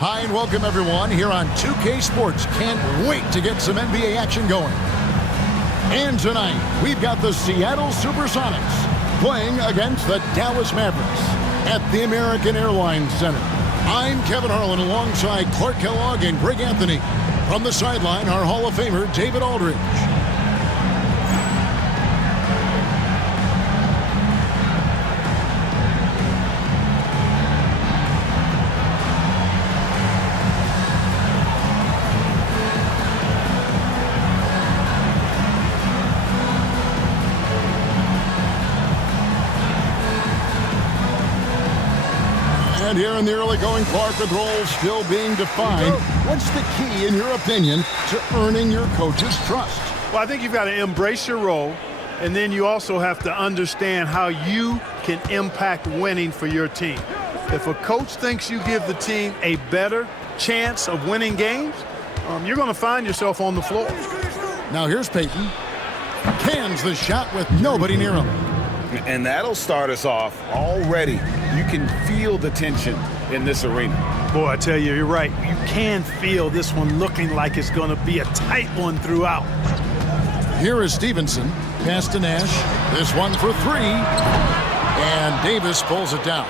Hi and welcome everyone here on 2K Sports. Can't wait to get some NBA action going. And tonight, we've got the Seattle Supersonics playing against the Dallas Mavericks at the American Airlines Center. I'm Kevin Harlan alongside Clark Kellogg and Greg Anthony. From the sideline, our Hall of Famer, David Aldridge. And here in the early going, Clark, with roles still being defined. What's the key, in your opinion, to earning your coach's trust? Well, I think you've got to embrace your role, and then you also have to understand how you can impact winning for your team. If a coach thinks you give the team a better chance of winning games, you're going to find yourself on the floor. Now here's Payton. Cans the shot with nobody near him. And that'll start us off already. You can feel the tension in this arena. Boy, I tell you, you're right. You can feel this one looking like it's going to be a tight one throughout. Here is Stevenson. Pass to Nash. This one for three. And Davis pulls it down.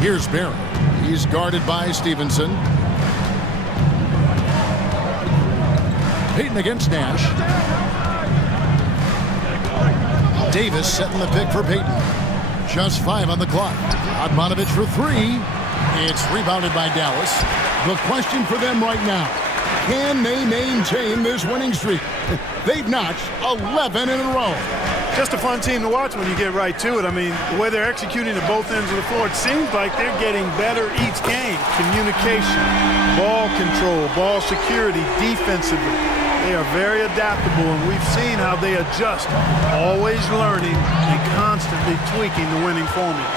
Here's Barry. He's guarded by Stevenson. Payton against Nash. Davis setting the pick for Payton. Just 5 on the clock. Admonovich for three. It's rebounded by Dallas. The question for them right now, can they maintain this winning streak? They've notched 11 in a row. Just a fun team to watch when you get right to it. I mean, the way they're executing at both ends of the floor, it seems like they're getting better each game. Communication, ball control, ball security, defensively. They are very adaptable, and we've seen how they adjust, always learning and constantly tweaking the winning formula.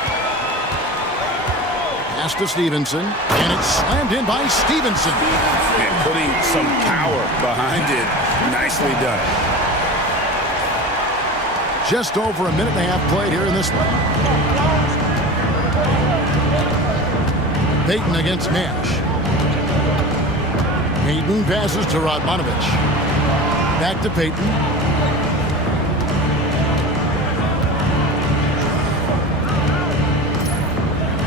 Pass to Stevenson, and it's slammed in by Stevenson. And putting some power behind it. Nicely done. Just over a minute and a half played here in this one. Payton against Nash. Payton passes to Radmanovich. Back to Payton.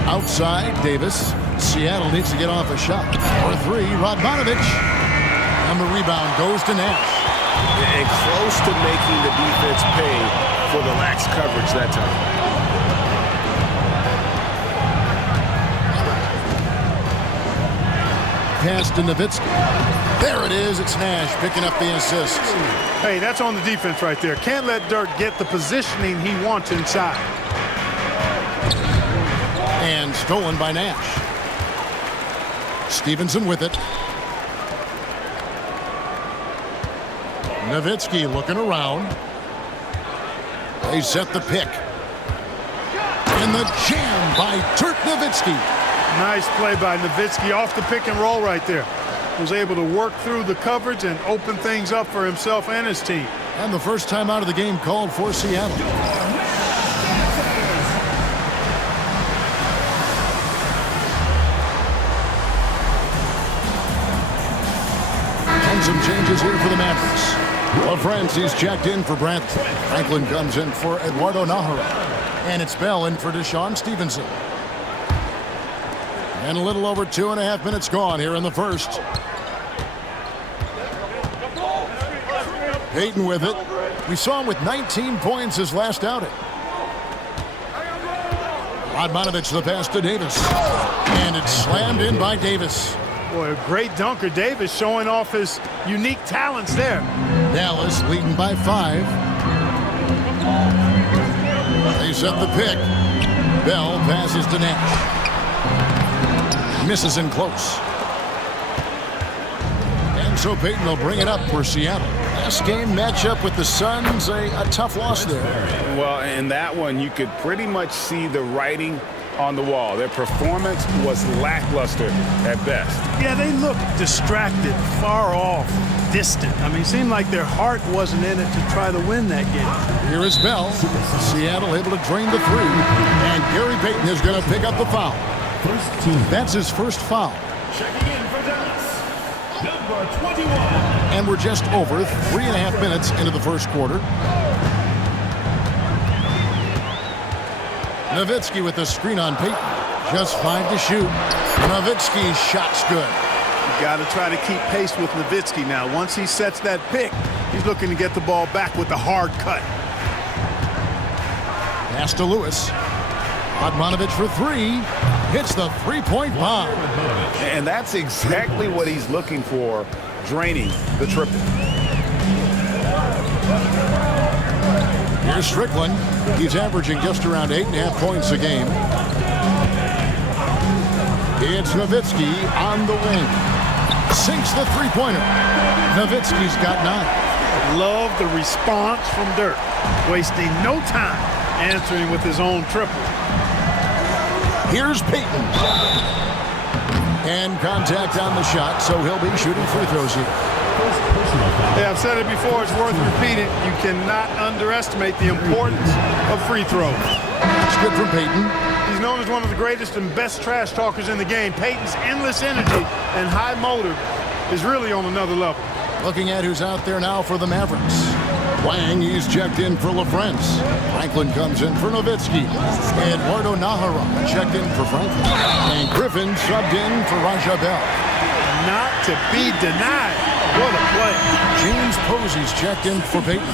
Outside, Davis. Seattle needs to get off a shot. For three, Radmanovich. And the rebound goes to Nash. And close to making the defense pay for the lax coverage that time. Pass to Nowitzki. There it is. It's Nash picking up the assist. Hey, that's on the defense right there. Can't let Dirk get the positioning he wants inside. And stolen by Nash. Stevenson with it. Nowitzki looking around. They set the pick. And the jam by Dirk Nowitzki. Nice play by Nowitzki off the pick and roll right there. Was able to work through the coverage and open things up for himself and his team. And the first time out of the game called for Seattle. And some changes here for the Mavericks. Francis checked in for Brantley. Franklin comes in for Eduardo Nahara. And it's Bell in for Deshaun Stevenson. And a little over 2.5 minutes gone here in the first. Payton with it. We saw him with 19 points his last outing. Radmanovich the pass to Davis. And it's slammed in by Davis. Boy, a great dunker. Davis showing off his unique talents there. Dallas leading by 5. They set the pick. Bell passes to Nash. Misses in close. And so Payton will bring it up for Seattle. Last game matchup with the Suns, a tough loss there. Well, in that one, you could pretty much see the writing on the wall. Their performance was lackluster at best. Yeah, they looked distracted, far off, distant. I mean, it seemed like their heart wasn't in it to try to win that game. Here is Bell. Seattle able to drain the three. And Gary Payton is going to pick up the foul. That's his first foul. Checking in for Dallas, number 21. And we're just over 3.5 minutes into the first quarter. Nowitzki with the screen on Payton. Just 5 to shoot. Nowitzki's shot's good. You got to try to keep pace with Nowitzki now. Once he sets that pick, he's looking to get the ball back with the hard cut. Pass to Lewis. Odmanovic for three. Hits the three-point bomb. And that's exactly what he's looking for, draining the triple. Here's Strickland. He's averaging just around 8.5 points a game. It's Nowitzki on the wing. Sinks the three-pointer. Nowitzki's got 9. Love the response from Dirk. Wasting no time answering with his own triple. Here's Payton. And contact on the shot, so he'll be shooting free throws here. Yeah, I've said it before, it's worth repeating. You cannot underestimate the importance of free throws. That's good from Payton. He's known as one of the greatest and best trash talkers in the game. Payton's endless energy and high motor is really on another level. Looking at who's out there now for the Mavericks. Wang, he's checked in for LaFrance. Franklin comes in for Nowitzki. Eduardo Nahara checked in for Franklin. And Griffin subbed in for Raja Bell. Not to be denied. What a play. James Posey's checked in for Payton.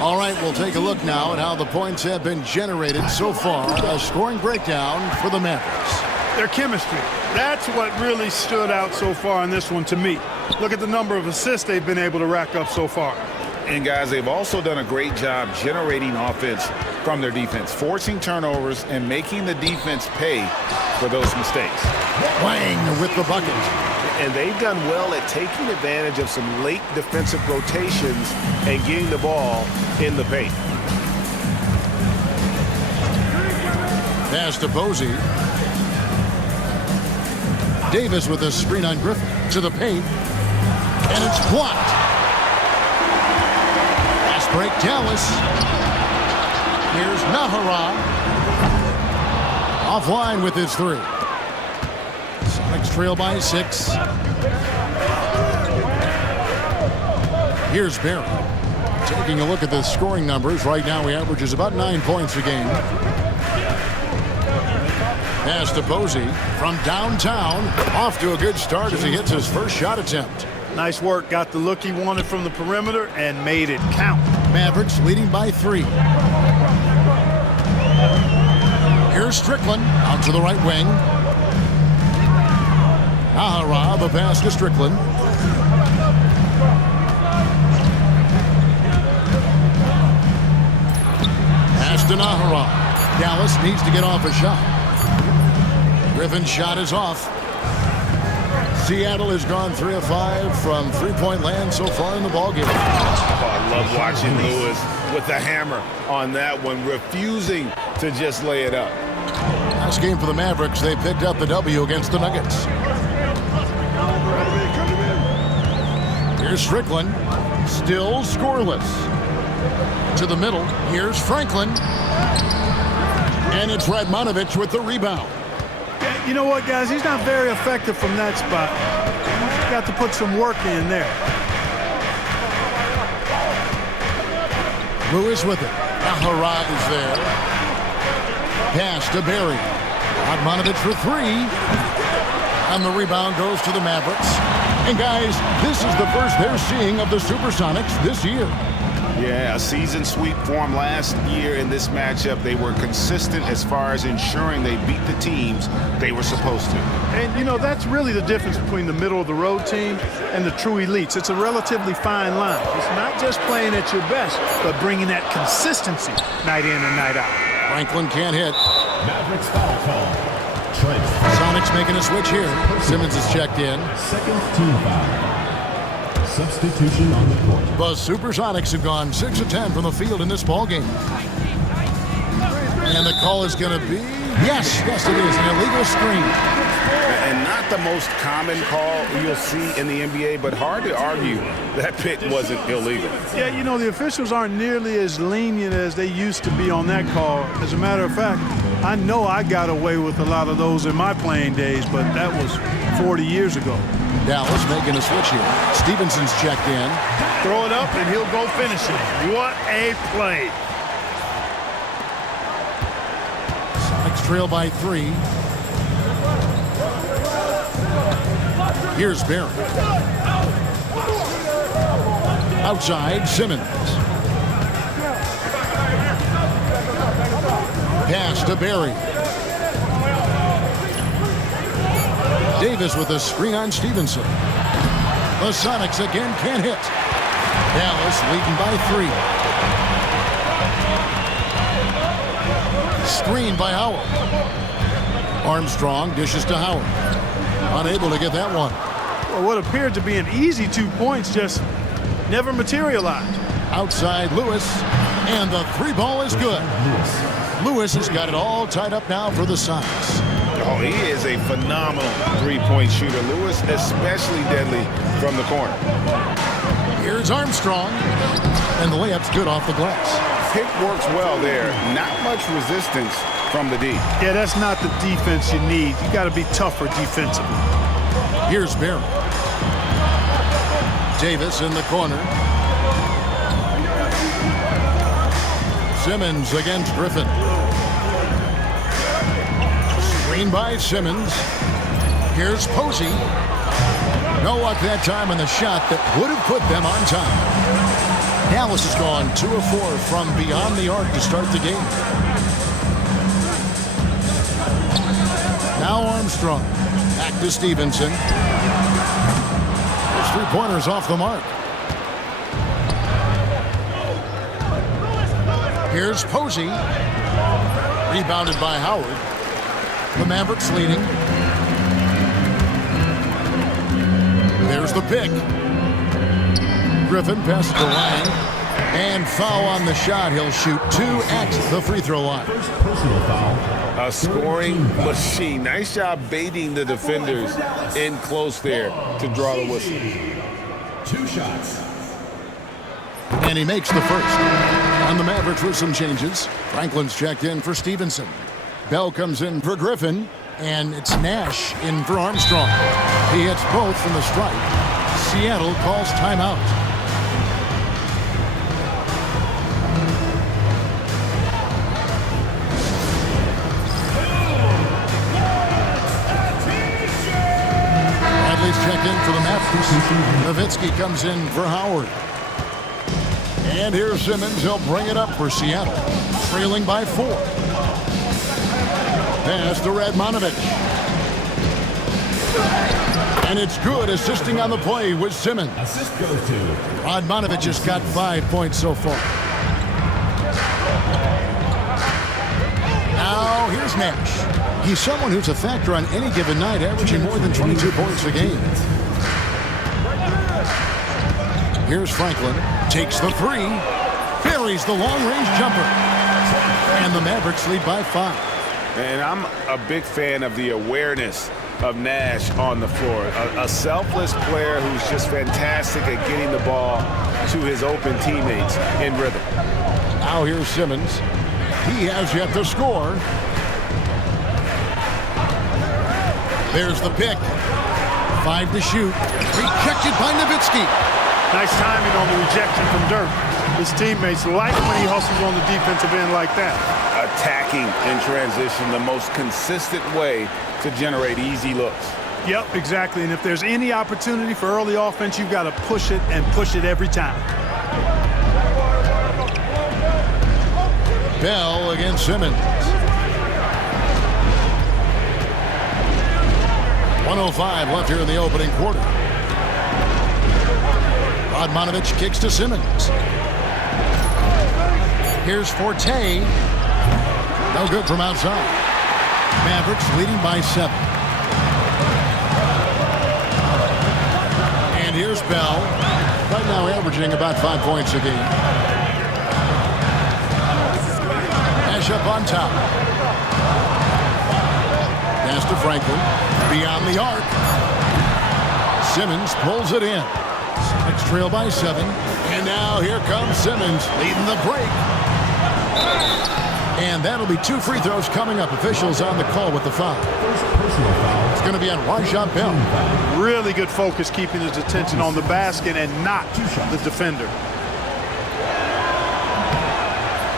All right, we'll take a look now at how the points have been generated so far. A scoring breakdown for the Mavericks. Their chemistry. That's what really stood out so far in this one to me. Look at the number of assists they've been able to rack up so far. And guys, they've also done a great job generating offense from their defense, forcing turnovers and making the defense pay for those mistakes. Wang with the bucket. And they've done well at taking advantage of some late defensive rotations and getting the ball in the paint. Pass to Posey. Davis with a screen on Griffin to the paint. And it's blocked. Fast break, Dallas. Here's Nahara. Offline with his three. Sonics trail by 6. Here's Barry. Taking a look at the scoring numbers. Right now he averages about 9 points a game. Pass to Posey from downtown. Off to a good start as he hits his first shot attempt. Nice work. Got the look he wanted from the perimeter and made it count. Mavericks leading by 3. Here's Strickland out to the right wing. Nahara, the pass to Strickland. Pass to Nahara. Dallas needs to get off a shot. Griffin's shot is off. Seattle has gone 3 of 5 from three-point land so far in the ballgame. Oh, I love watching Lewis with the hammer on that one, refusing to just lay it up. Last game for the Mavericks, they picked up the W against the Nuggets. Here's Strickland, still scoreless. To the middle, here's Franklin. And it's Radmanovic with the rebound. You know what, guys? He's not very effective from that spot. He's got to put some work in there. Lewis with it. Nahara is there. Pass to Barry. Radmanovic for 3. And the rebound goes to the Mavericks. And guys, this is the first they're seeing of the Supersonics this year. Yeah, a season sweep form last year in this matchup. They were consistent as far as ensuring they beat the teams they were supposed to. And, you know, that's really the difference between the middle-of-the-road team and the true elites. It's a relatively fine line. It's not just playing at your best, but bringing that consistency night in and night out. Franklin can't hit. Mavericks foul call. Sonics making a switch here. Simmons is checked in. Second team foul. Substitution on the court. The Supersonics have gone 6 of 10 from the field in this ballgame. And the call is going to be Yes, it is an illegal screen. And not the most common call you'll see in the NBA, but hard to argue that pick wasn't illegal. Yeah, you know, the officials aren't nearly as lenient as they used to be on that call. As a matter of fact, I know I got away with a lot of those in my playing days, but that was 40 years ago. Dallas making a switch here. Stevenson's checked in. Throw it up, and he'll go finish it. What a play. Sonics trail by 3. Here's Barry. Outside, Simmons. Pass to Barry. Davis with a screen on Stevenson. The Sonics again can't hit. Dallas leading by 3. Screen by Howard. Armstrong dishes to Howard. Unable to get that one. Well, what appeared to be an easy 2 points just never materialized. Outside Lewis, and the 3 ball is good. Lewis has got it all tied up now for the Sonics. Oh, he is a phenomenal three-point shooter. Lewis especially deadly from the corner. Here's Armstrong, and the layup's good off the glass. Pick works well there. Not much resistance from the D. Yeah, that's not the defense you need. You got to be tougher defensively. Here's Barry. Davis in the corner. Simmons against Griffin. Screen by Simmons. Here's Posey. No luck that time on the shot that would have put them on top. Dallas has gone 2 of 4 from beyond the arc to start the game. Now Armstrong. Back to Stevenson. His 3-pointers off the mark. Here's Posey. Rebounded by Howard. The Mavericks leading. There's the pick. Griffin passes the line. And foul on the shot. He'll shoot 2 at the free throw line. First personal foul. A scoring machine. Nice job baiting the defenders in close there to draw the whistle. 2 shots. And he makes the first. On the Mavericks with some changes. Franklin's checked in for Stevenson. Bell comes in for Griffin. And it's Nash in for Armstrong. He hits both from the stripe. Seattle calls timeout. Bradley's checked in for the Mavericks. Nowitzki comes in for Howard. And here's Simmons. He'll bring it up for Seattle. Trailing by 4. Pass to Radmanovich. And it's good, assisting on the play with Simmons. Assist goes to Radmanovich has got 5 points so far. Now here's Nash. He's someone who's a factor on any given night, averaging more than 22 points a game. Here's Franklin. Takes the 3. Buries the long-range jumper. And the Mavericks lead by 5. And I'm a big fan of the awareness of Nash on the floor. A selfless player who's just fantastic at getting the ball to his open teammates in rhythm. Now here's Simmons. He has yet to score. There's the pick. 5 to shoot. Rejected by Nowitzki. Nice timing on the rejection from Dirk. His teammates like when he hustles on the defensive end like that. Attacking in transition, the most consistent way to generate easy looks. Yep, exactly. And if there's any opportunity for early offense, you've got to push it and push it every time. Bell against Simmons. 1:05 left here in the opening quarter. Radmanovich kicks to Simmons. Here's Forte. No good from outside. Mavericks leading by 7. And here's Bell. Right now averaging about 5 points a game. Nash up on top. Franklin. Beyond the arc. Simmons pulls it in. Celtics trail by 7. And now here comes Simmons leading the break. And that'll be 2 free throws coming up. Officials on the call with the foul. It's going to be on Rajah Bell. Really good focus, keeping his attention on the basket and not the defender.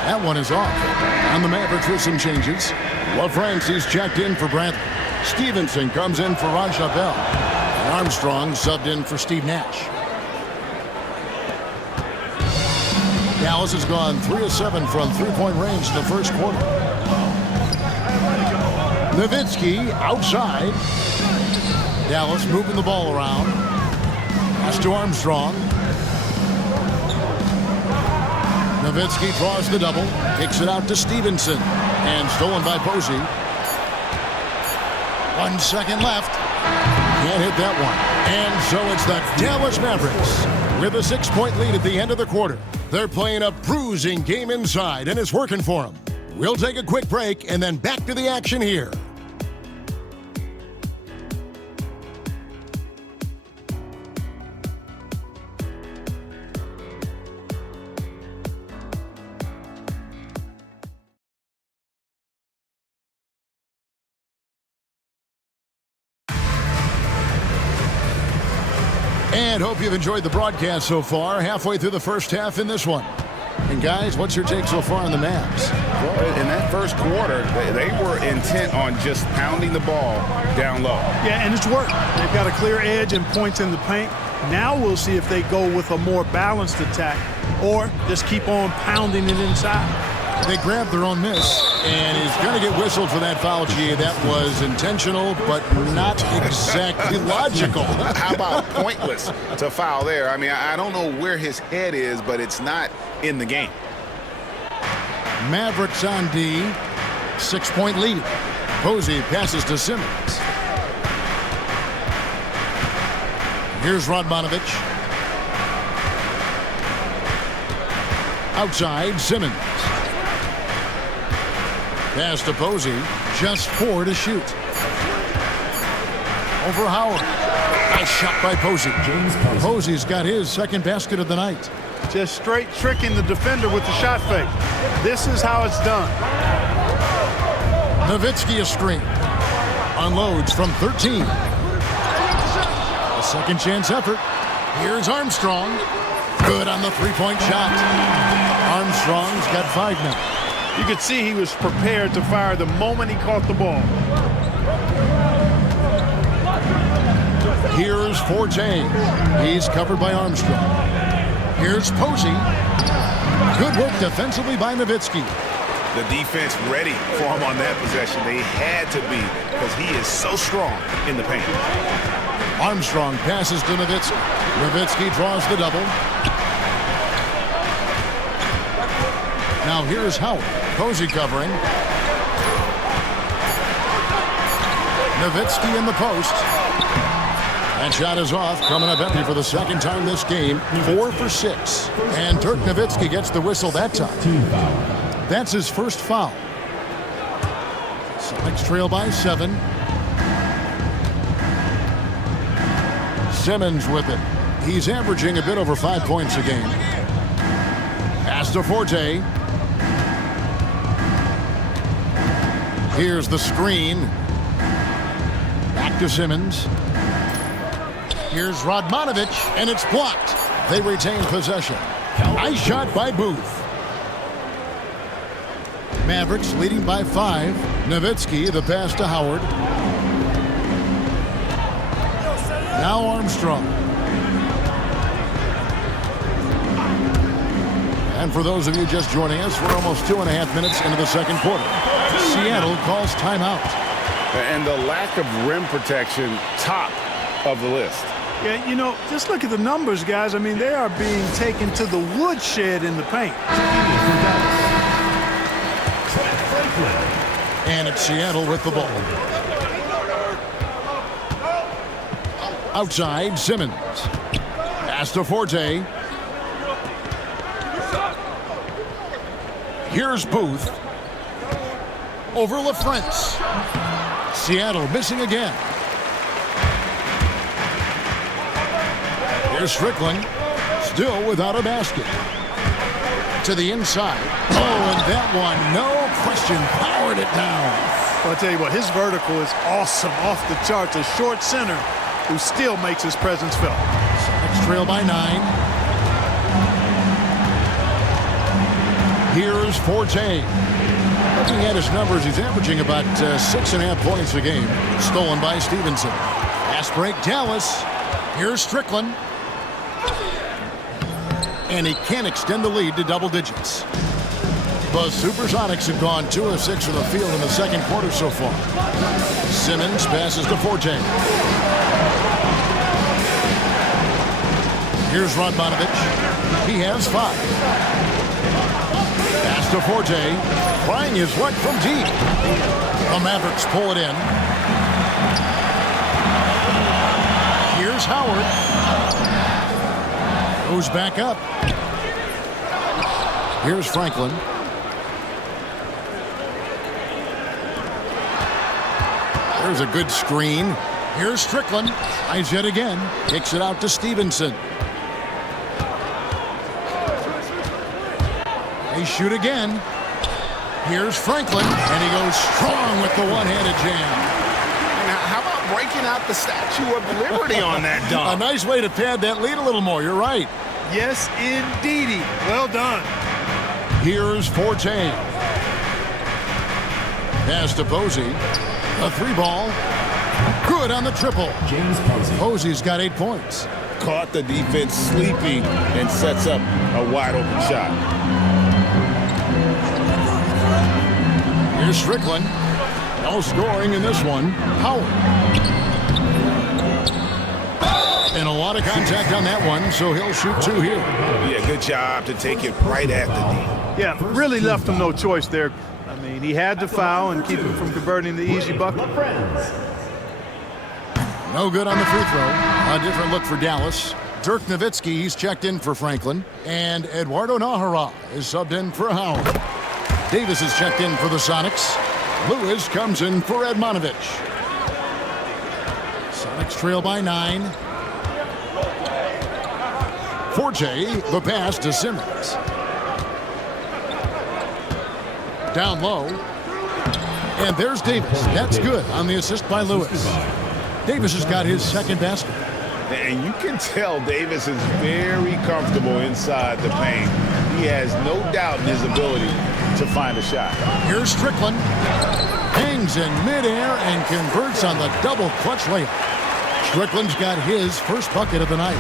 That one is off. On the Mavericks with some changes. LaFrancie's checked in for Bradley. Stevenson comes in for Rajah Bell. And Armstrong subbed in for Steve Nash. Dallas has gone 3 of 7 from three-point range in the first quarter. Nowitzki outside. Dallas moving the ball around. Pass to Armstrong. Nowitzki draws the double. Kicks it out to Stevenson. And stolen by Posey. 1 second left. Can't hit that one. And so it's the Dallas Mavericks with a 6-point lead at the end of the quarter. They're playing a bruising game inside, and it's working for them. We'll take a quick break and then back to the action here. And hope you've enjoyed the broadcast so far. Halfway through the first half in this one. And guys, what's your take so far on the Mavs? Well, in that first quarter, they were intent on just pounding the ball down low. Yeah, and it's worked. They've got a clear edge and points in the paint. Now we'll see if they go with a more balanced attack or just keep on pounding it inside. They grabbed their own miss, and he's going to get whistled for that foul, G. That was intentional, but not exactly logical. How about pointless to foul there? I mean, I don't know where his head is, but it's not in the game. Mavericks on D, 6-point lead. Posey passes to Simmons. Here's Radmanovic. Outside, Simmons. Pass to Posey. Just 4 to shoot. Over Howard. Nice shot by Posey. Posey's got his second basket of the night. Just straight tricking the defender with the shot fake. This is how it's done. Nowitzki a screen. Unloads from 13. A second chance effort. Here's Armstrong. Good on the three-point shot. Armstrong's got 5 now. You could see he was prepared to fire the moment he caught the ball. Here's Forte. He's covered by Armstrong. Here's Posey. Good work defensively by Nowitzki. The defense ready for him on that possession. They had to be because he is so strong in the paint. Armstrong passes to Nowitzki. Nowitzki draws the double. Now here's Howard. Posey covering. Nowitzki in the post. That shot is off. Coming up empty for the second time this game. 4 for 6. And Dirk Nowitzki gets the whistle that time. That's his first foul. Celtics trail by 7. Simmons with it. He's averaging a bit over 5 points a game. Pass to Forte. Here's the screen. Back to Simmons. Here's Radmanovic, and it's blocked. They retain possession. Nice shot by Booth. Mavericks leading by 5. Nowitzki, the pass to Howard. Now Armstrong. And for those of you just joining us, we're almost 2.5 minutes into the second quarter. Seattle calls timeout. And the lack of rim protection, top of the list. Yeah, you know, just look at the numbers, guys. I mean, they are being taken to the woodshed in the paint. And it's Seattle with the ball. Outside, Simmons. Pass to Forte. Here's Booth. Over LaFrance. Seattle missing again. Here's Strickland, still without a basket. To the inside. Oh, and that one, no question, powered it down. Well, I'll tell you what, his vertical is awesome, off the charts. A short center who still makes his presence felt. Sonics trail by 9. Here's Forte. Looking at his numbers, he's averaging about 6.5 points a game. Stolen by Stevenson. Fast break, Dallas. Here's Strickland. And he can't extend the lead to double digits. The Supersonics have gone 2 of 6 from the field in the second quarter so far. Simmons passes to Forte. Here's Radmanovich. He has 5. Pass to Forte. Trying his luck from deep. The Mavericks pull it in. Here's Howard. Goes back up. Here's Franklin. There's a good screen. Here's Strickland. Tries yet again. Kicks it out to Stevenson. They shoot again. Here's Franklin. And he goes strong with the one-handed jam. Now, how about breaking out the Statue of Liberty on that dunk? A nice way to pad that lead a little more. You're right. Yes, indeedy. Well done. Here's Forte. Pass to Posey. A 3-ball. Good on the triple. James Posey. Posey's got 8 points. Caught the defense sleeping and sets up a wide open shot. Here's Strickland. No scoring in this one. Howard. And a lot of contact on that one, so he'll shoot 2 here. Yeah, good job to take it right at the D. Yeah, really left him no choice there. I mean, he had to foul and keep him from converting the easy bucket. No good on the free throw. A different look for Dallas. Dirk Nowitzki, he's checked in for Franklin. And Eduardo Nahara is subbed in for Howard. Davis is checked in for the Sonics. Lewis comes in for Radmanovich. Sonics trail by 9. Forte, the pass to Simmons. Down low. And there's Davis. That's good on the assist by Lewis. Davis has got his second basket. And you can tell Davis is very comfortable inside the paint. He has no doubt in his ability to find a shot. Here's Strickland. Hangs in midair and converts on the double clutch layup. Strickland's got his first bucket of the night.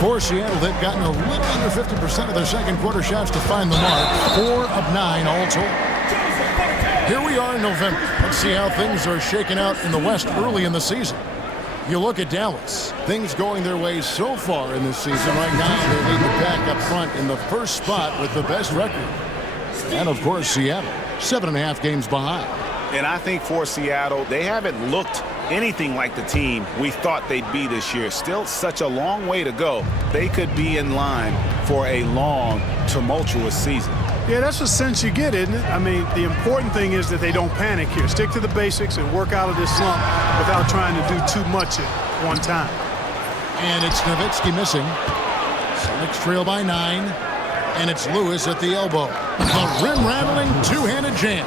For Seattle, they've gotten a little under 50% of their second quarter shots to find the mark. 4 of 9 all told. Here we are in November. Let's see how things are shaking out in the West early in the season. You look at Dallas. Things going their way so far in this season. Right now, they lead the pack up front in the first spot with the best record. And, of course, Seattle, 7.5 games behind. And I think for Seattle, they haven't looked anything like the team we thought they'd be this year. Still such a long way to go. They could be in line for a long, tumultuous season. Yeah, that's the sense you get, isn't it? I mean, the important thing is that they don't panic here. Stick to the basics and work out of this slump without trying to do too much at one time. And it's Nowitzki missing. Sonics trail by 9. And it's Lewis at the elbow. A rim-rattling two-handed jam.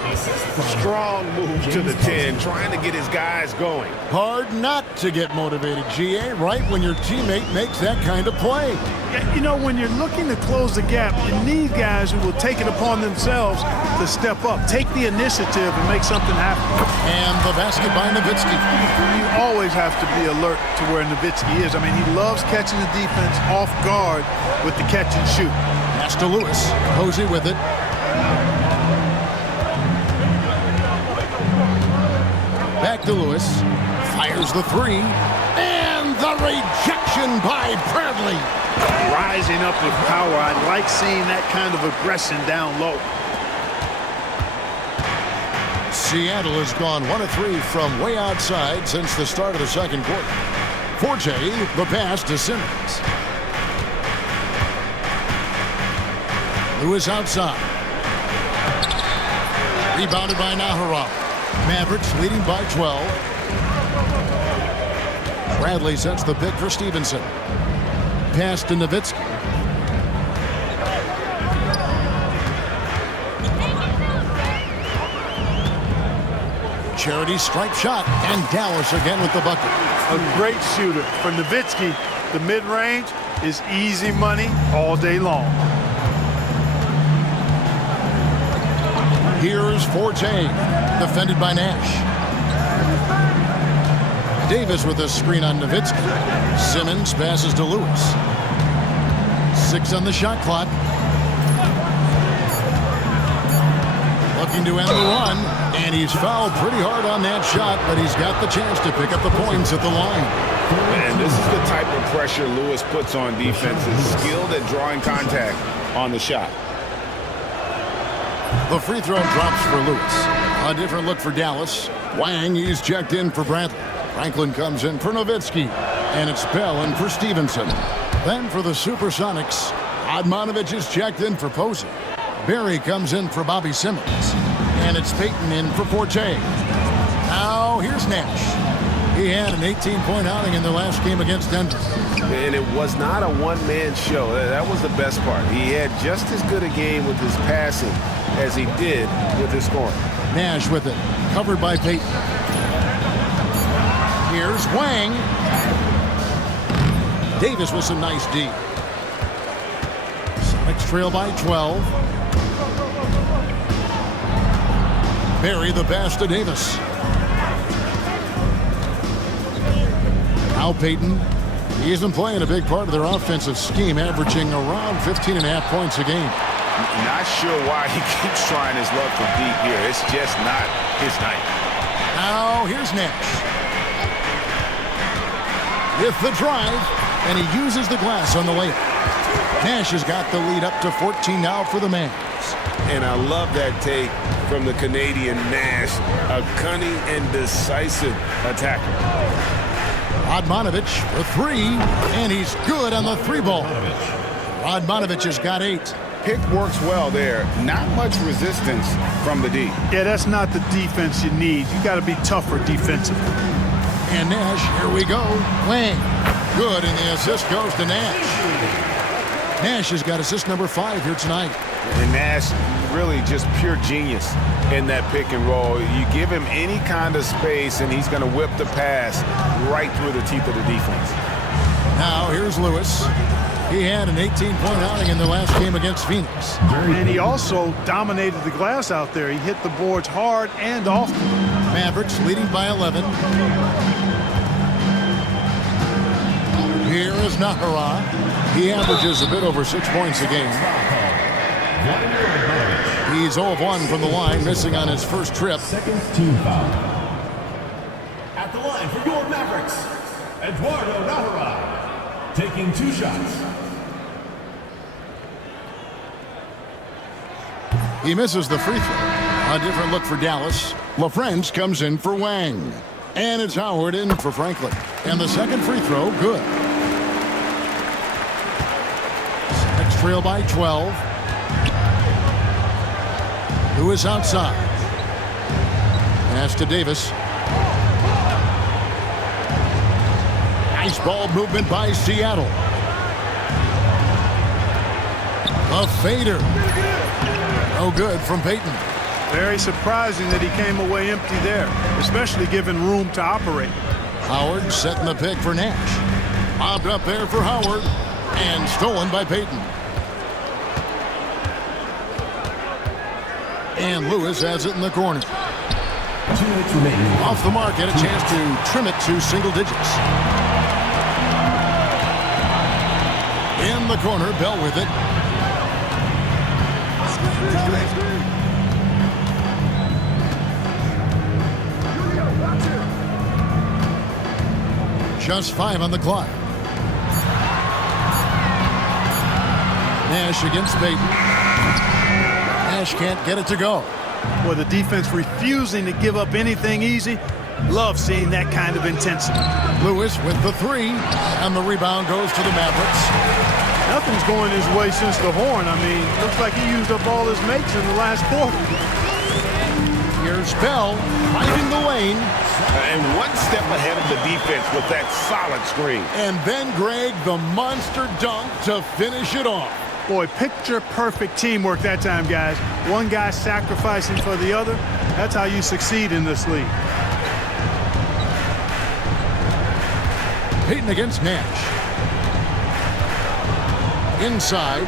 Strong move to the 10, trying to get his guys going. Hard not to get motivated, GA, right when your teammate makes that kind of play. Yeah, you know, when you're looking to close the gap, you need guys who will take it upon themselves to step up, take the initiative and make something happen. And the basket by Nowitzki. You always have to be alert to where Nowitzki is. I mean, he loves catching the defense off guard with the catch and shoot. Pass to Lewis. Posey with it. Back to Lewis. Fires the 3. And the rejection by Bradley. Rising up with power. I like seeing that kind of aggression down low. Seattle has gone 1 of 3 from way outside since the start of the second quarter. Forte, the pass to Simmons. Lewis outside. Rebounded by Nahara. Mavericks leading by 12. Bradley sets the pick for Stevenson. Pass to Nowitzki. Charity stripe shot, and Dallas again with the bucket. A great shooter. For Nowitzki, the mid-range is easy money all day long. Here's Forte, defended by Nash. Davis with a screen on Nowitzki. Simmons passes to Lewis. 6 on the shot clock. Looking to end the run, and he's fouled pretty hard on that shot, but he's got the chance to pick up the points at the line. And this is the type of pressure Lewis puts on defenses, skilled at drawing contact on the shot. The free throw drops for Lewis. A different look for Dallas. Wang, he's checked in for Bradley. Franklin comes in for Nowitzki, and it's Bell in for Stevenson. Then for the Supersonics, Admonovich is checked in for Posey. Barry comes in for Bobby Simmons, and it's Payton in for Forte. Now here's Nash. He had an 18-point outing in their last game against Denver. And it was not a one-man show. That was the best part. He had just as good a game with his passing as he did with his scoring. Nash with it, covered by Payton. Here's Wang. Davis with some nice D. Sonics trail by 12. Barry the pass to Davis. Now Payton. He isn't playing a big part of their offensive scheme, averaging around 15.5 points a game. Not sure why he keeps trying his luck from deep here. It's just not his night. Now here's Nash. With the drive, and he uses the glass on the layup. Nash has got the lead up to 14 now for the Mavs. And I love that take from the Canadian Nash, a cunning and decisive attacker. Admonovich for 3, and he's good on the 3-ball. Admonovich has got 8. Pick works well there. Not much resistance from the D. Yeah, that's not the defense you need. You got to be tougher defensively. And Nash, here we go. Wang, good, and the assist goes to Nash. Nash has got assist number 5 here tonight. And Nash, really just pure genius in that pick and roll. You give him any kind of space, and he's going to whip the pass right through the teeth of the defense. Now here's Lewis. He had an 18-point outing in the last game against Phoenix. And he also dominated the glass out there. He hit the boards hard and often. Mavericks leading by 11. Here is Nahara. He averages a bit over 6 points a game. He's 0 of 1 from the line, missing on his first trip. Second team foul. At the line for your Mavericks, Eduardo Nahara, taking 2 shots. He misses the free throw. A different look for Dallas. LaFrance comes in for Wang. And it's Howard in for Franklin. And the second free throw, good. Next trail by 12. Lewis outside. Pass to Davis. Nice ball movement by Seattle. A fader. No good from Payton. Very surprising that he came away empty there, especially given room to operate. Howard setting the pick for Nash. Bobbed up there for Howard. And stolen by Payton. And Lewis has it in the corner. 2 minutes remaining. Off the mark, get a chance to trim it to single digits. In the corner, Bell with it. Just 5 on the clock. Nash against Payton. Nash can't get it to go. Boy, the defense refusing to give up anything easy. Love seeing that kind of intensity. Lewis with the 3, and the rebound goes to the Mavericks. Nothing's going his way since the horn. I mean, looks like he used up all his makes in the last quarter. Here's Bell finding the lane. And one step ahead of the defense with that solid screen. And then Greg, the monster dunk to finish it off. Boy, picture-perfect teamwork that time, guys. One guy sacrificing for the other. That's how you succeed in this league. Payton against Nash. Inside.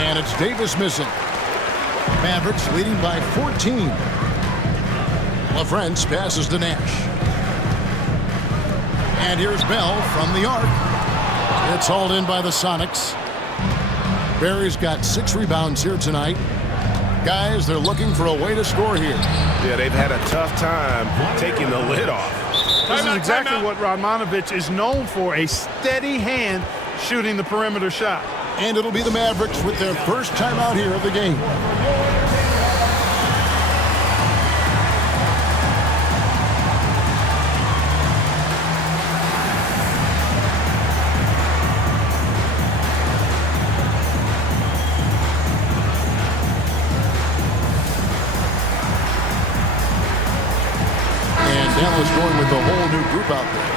And it's Davis missing. Mavericks leading by 14. LaFrentz passes to Nash. And here's Bell from the arc. It's hauled in by the Sonics. Barry's got 6 rebounds here tonight. Guys, they're looking for a way to score here. Yeah, they've had a tough time taking the lid off. This is exactly what Radmanovic is known for, a steady hand shooting the perimeter shot. And it'll be the Mavericks with their first time out here of the game. And Dallas going with a whole new group out there.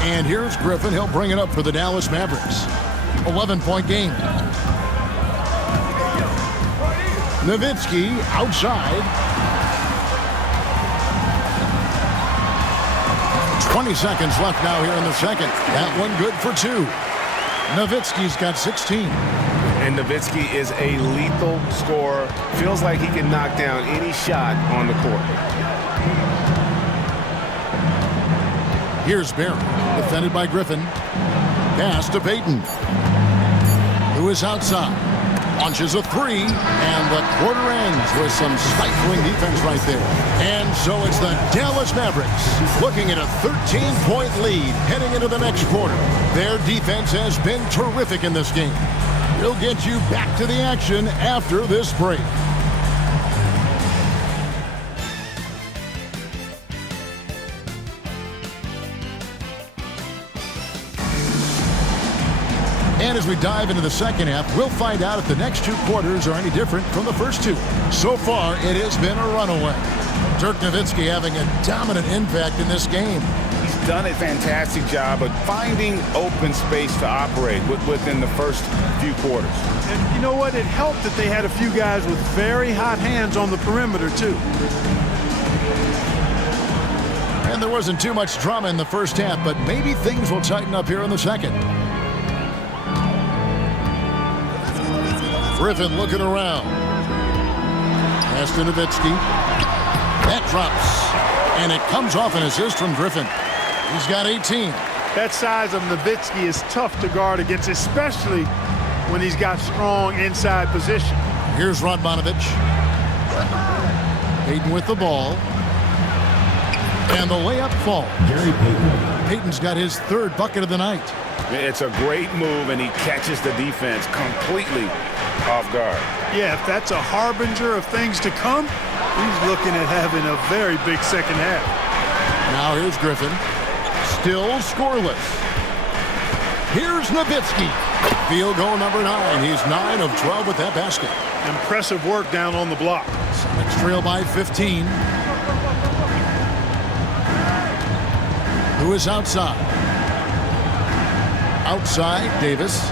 And here's Griffin. He'll bring it up for the Dallas Mavericks. 11-point game. Nowitzki outside. 20 seconds left now here in the second. That one good for 2. Nowitzki's got 16. And Nowitzki is a lethal scorer. Feels like he can knock down any shot on the court. Here's Barry, defended by Griffin. Pass to Payton, who is outside. Launches a 3, and the quarter ends with some stifling defense right there. And so it's the Dallas Mavericks looking at a 13-point lead heading into the next quarter. Their defense has been terrific in this game. We'll get you back to the action after this break. And as we dive into the second half, we'll find out if the next 2 quarters are any different from the first 2. So far, it has been a runaway. Dirk Nowitzki having a dominant impact in this game. He's done a fantastic job of finding open space to operate within the first few quarters. And you know what? It helped that they had a few guys with very hot hands on the perimeter, too. And there wasn't too much drama in the first half, but maybe things will tighten up here in the second. Griffin looking around. Pass to Nowitzki. That drops. And it comes off an assist from Griffin. He's got 18. That size of Nowitzki is tough to guard against, especially when he's got strong inside position. Here's Radmanovic. Payton with the ball. And the layup falls. Payton's got his 3rd bucket of the night. It's a great move, and he catches the defense completely off guard. Yeah, if that's a harbinger of things to come, he's looking at having a very big second half. Now here's Griffin. Still scoreless. Here's Nowitzki. Field goal number 9. He's 9 of 12 with that basket. Impressive work down on the block. Sonics trail by 15. Who is outside? Outside, Davis.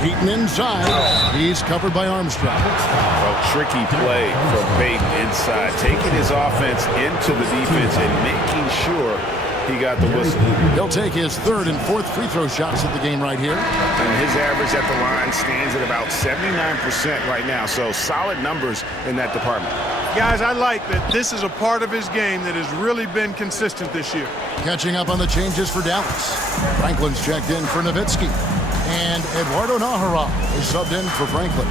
Payton inside. He's covered by Armstrong. A tricky play from Payton inside, taking his offense into the defense and making sure he got the whistle. He'll take his 3rd and 4th free throw shots at the game right here. And his average at the line stands at about 79% right now, so solid numbers in that department. Guys, I like that this is a part of his game that has really been consistent this year. Catching up on the changes for Dallas. Franklin's checked in for Nowitzki. And Eduardo Nájera is subbed in for Franklin.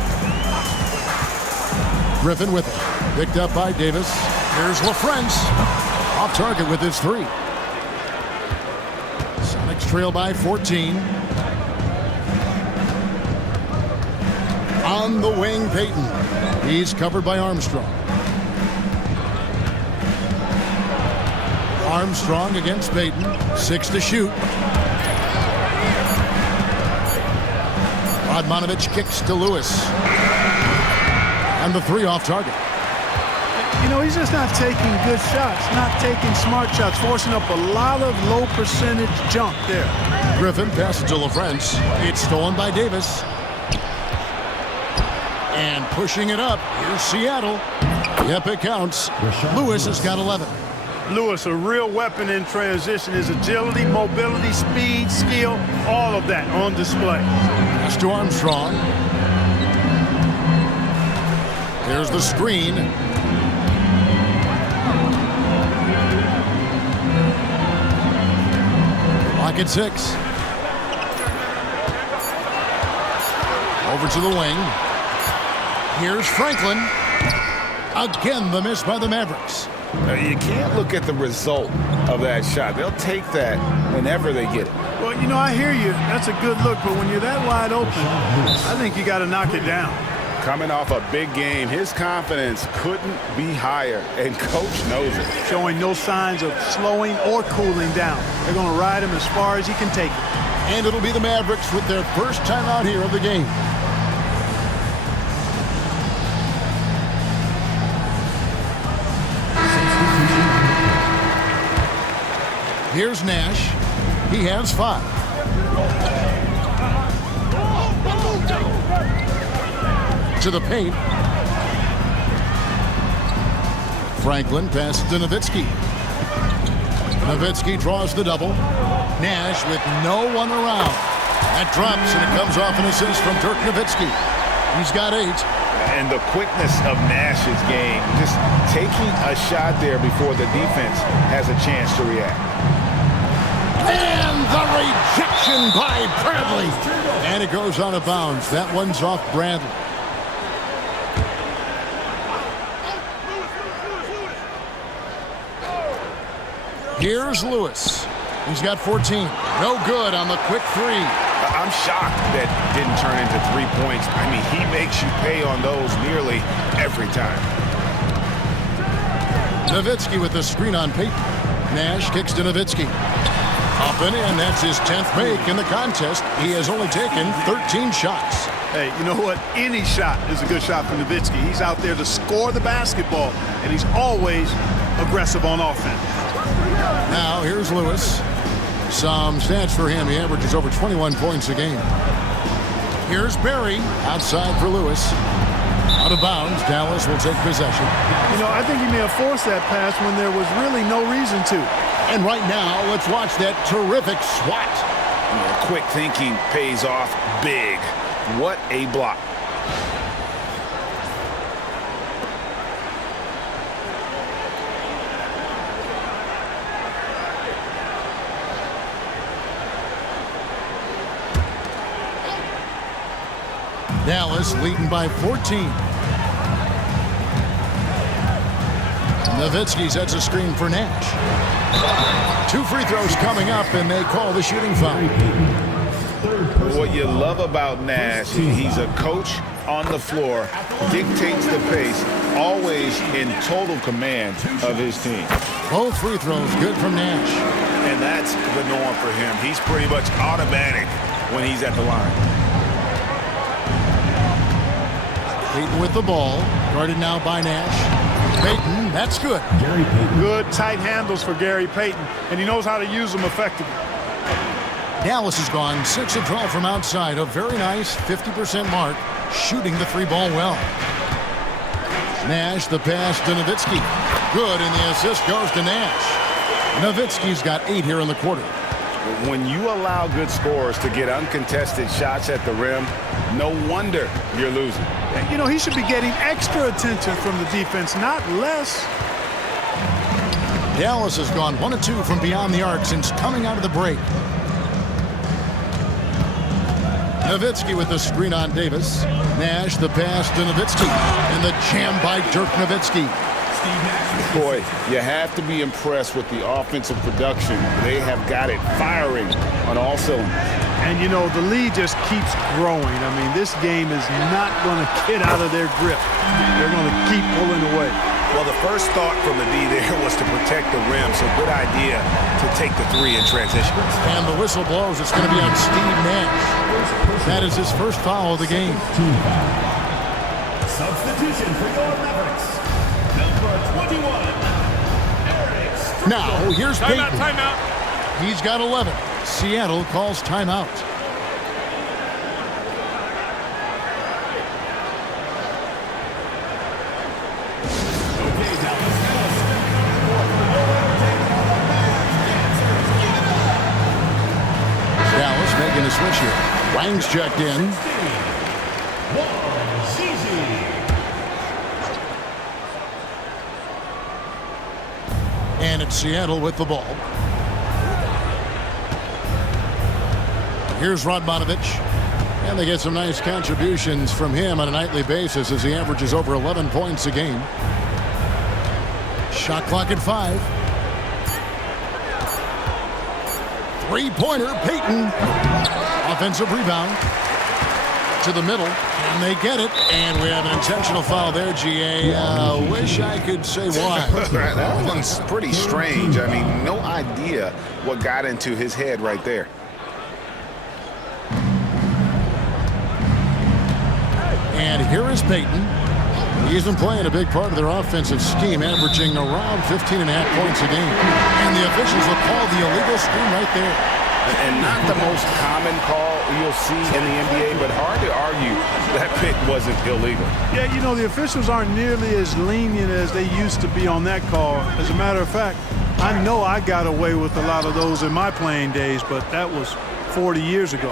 Griffin with it. Picked up by Davis. Here's LaFrentz. Off target with his 3. Sonics trail by 14. On the wing, Payton. He's covered by Armstrong. Armstrong against Payton. 6 to shoot. Radmanovich kicks to Lewis. And the 3 off target. You know, he's just not taking good shots, not taking smart shots, forcing up a lot of low percentage jump there. Griffin passes to LaFrance. It's stolen by Davis. And pushing it up, here's Seattle. Yep, it counts. Lewis has got 11. Lewis, a real weapon in transition. His agility, mobility, speed, skill, all of that on display. Pass to Armstrong. Here's the screen. Lock at 6. Over to the wing. Here's Franklin. Again, the miss by the Mavericks. You can't look at the result of that shot. They'll take that whenever they get it. Well, you know, I hear you. That's a good look, but when you're that wide open, I think you got to knock it down. Coming off a big game, his confidence couldn't be higher, and coach knows it. Showing no signs of slowing or cooling down. They're going to ride him as far as he can take it. And it'll be the Mavericks with their first time out here of the game. Here's Nash. He has 5. To the paint. Franklin passes to Nowitzki. Nowitzki draws the double. Nash with no one around. That drops, and it comes off an assist from Dirk Nowitzki. He's got 8. And the quickness of Nash's game, just taking a shot there before the defense has a chance to react. And the rejection by Bradley. And it goes out of bounds. That one's off Bradley. Here's Lewis. He's got 14. No good on the quick 3. I'm shocked that didn't turn into 3 points. I mean, he makes you pay on those nearly every time. Nowitzki with the screen on Payton. Nash kicks to Nowitzki. Up and in. That's his 10th make in the contest. He has only taken 13 shots. Hey, you know what? Any shot is a good shot for Nowitzki. He's out there to score the basketball, and he's always aggressive on offense. Now, here's Lewis. Some stats for him. He averages over 21 points a game. Here's Barry. Outside for Lewis. Out of bounds. Dallas will take possession. You know, I think he may have forced that pass when there was really no reason to. And right now, let's watch that terrific swat. Quick thinking pays off big. What a block. Dallas leading by 14. Nowitzki sets a screen for Nash. 2 free throws coming up, and they call the shooting foul. What you love about Nash, he's a coach on the floor, dictates the pace, always in total command of his team. Both free throws good from Nash. And that's the norm for him. He's pretty much automatic when he's at the line. Payton with the ball, guarded now by Nash. Payton, that's good. Good tight handles for Gary Payton, and he knows how to use them effectively. Dallas has gone 6 of 12 from outside. A very nice 50% mark, shooting the 3-ball well. Nash, the pass to Nowitzki. Good, and the assist goes to Nash. Nowitzki's got 8 here in the quarter. When you allow good scorers to get uncontested shots at the rim, no wonder you're losing. You know, he should be getting extra attention from the defense, not less. Dallas has gone 1 of 2 from beyond the arc since coming out of the break. Nowitzki with the screen on Davis. Nash, the pass to Nowitzki. And the jam by Dirk Nowitzki. Boy, you have to be impressed with the offensive production. They have got it firing on all cylinders. And, you know, the lead just keeps growing. I mean, this game is not going to get out of their grip. They're going to keep pulling away. Well, the first thought from the D there was to protect the rim, so good idea to take the three in transition. And the whistle blows. It's going to be on Steve Nash. That is his first foul of the game. Substitution for your Mavericks. Number 21, Eric. Now, here's Payton. Timeout. He's got 11. Seattle calls timeout. Dallas making a switch here. Wang's checked in. And it's Seattle with the ball. Here's Radmanovich. And they get some nice contributions from him on a nightly basis as he averages over 11 points a game. Shot clock at 5. Three-pointer, Payton. Offensive rebound to the middle, and they get it. And we have an intentional foul there, GA. Wish I could say why. That one's pretty strange. I mean, no idea what got into his head right there. And here is Payton. He's been playing a big part of their offensive scheme, averaging around 15.5 points a game. And the officials will call the illegal screen right there. And not the most common call you'll see in the NBA, but hard to argue that pick wasn't illegal. Yeah, you know, the officials aren't nearly as lenient as they used to be on that call. As a matter of fact, I know I got away with a lot of those in my playing days, but that was 40 years ago.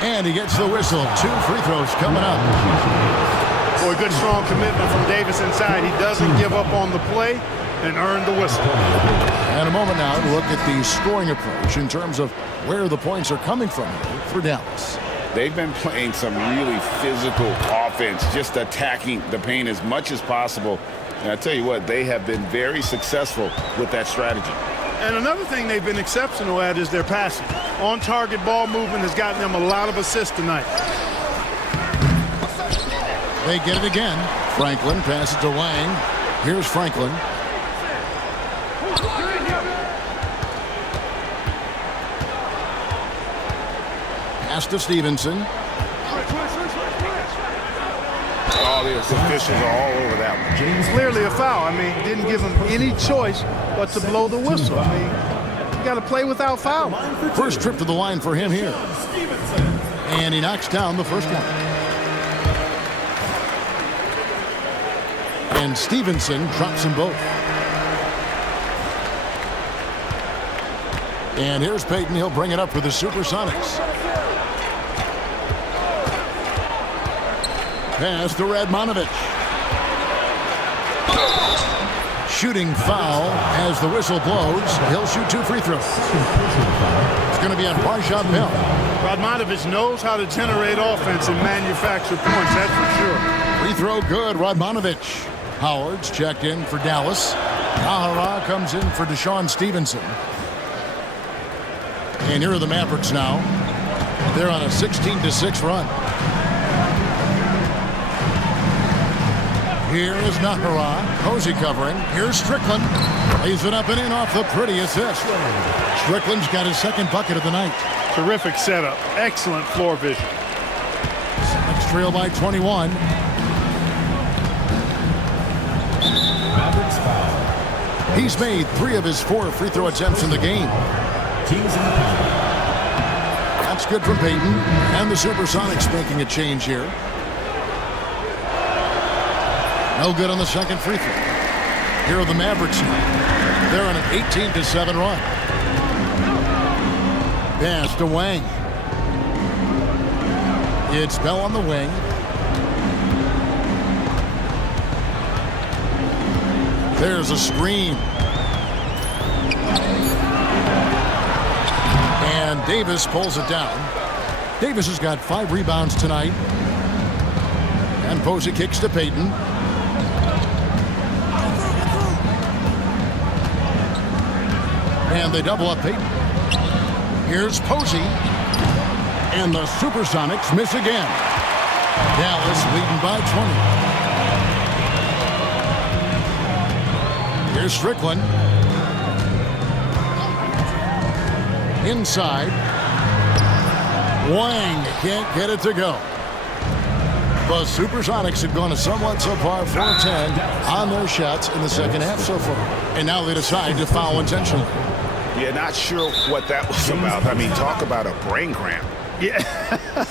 And he gets the whistle. 2 free throws coming up. Boy, good strong commitment from Davis inside. He doesn't give up on the play and earn the whistle. And a moment now to look at the scoring approach in terms of where the points are coming from for Dallas. They've been playing some really physical offense, just attacking the paint as much as possible. And I tell you what, they have been very successful with that strategy. And another thing they've been exceptional at is their passing. On-target ball movement has gotten them a lot of assists tonight. They get it again. Franklin passes to Wang. Here's Franklin. Pass to Stevenson. Oh, the officials are all over that one. Clearly a foul. I mean, didn't give him any choice but to blow the whistle. I mean, you got to play without foul. First trip to the line for him here. And he knocks down the first one. And Stevenson drops them both. And here's Payton. He'll bring it up for the Supersonics. Pass to Radmanovich. Shooting foul as the whistle blows. He'll shoot 2 free throws. It's going to be on Barsha Bell. Radmanovich knows how to generate offense and manufacture points, that's for sure. Free throw good, Radmanovich. Howard's checked in for Dallas. Nahara comes in for Deshaun Stevenson. And here are the Mavericks now. They're on a 16-6 run. Here is Nahara. Posey covering. Here's Strickland. Lays it up and in off the pretty assist. Strickland's got his second bucket of the night. Terrific setup. Excellent floor vision. Sonics trail by 21. Mavericks foul. He's made 3 of his 4 free throw attempts in the game. Teams in the power. That's good from Payton. And the Supersonics making a change here. No good on the second free throw. Here are the Mavericks. They're on an 18-7 run. Pass to Wang. It's Bell on the wing. There's a screen. And Davis pulls it down. Davis has got 5 rebounds tonight. And Posey kicks to Payton. And they double up Payton. Here's Posey. And the Supersonics miss again. Dallas leading by 20. Here's Strickland. Inside. Wang can't get it to go. The Supersonics have gone a somewhat subpar 4-10 on their shots in the second half so far. And now they decide to foul intentionally. Yeah, not sure what that was about. I mean, talk about a brain cramp. Yeah,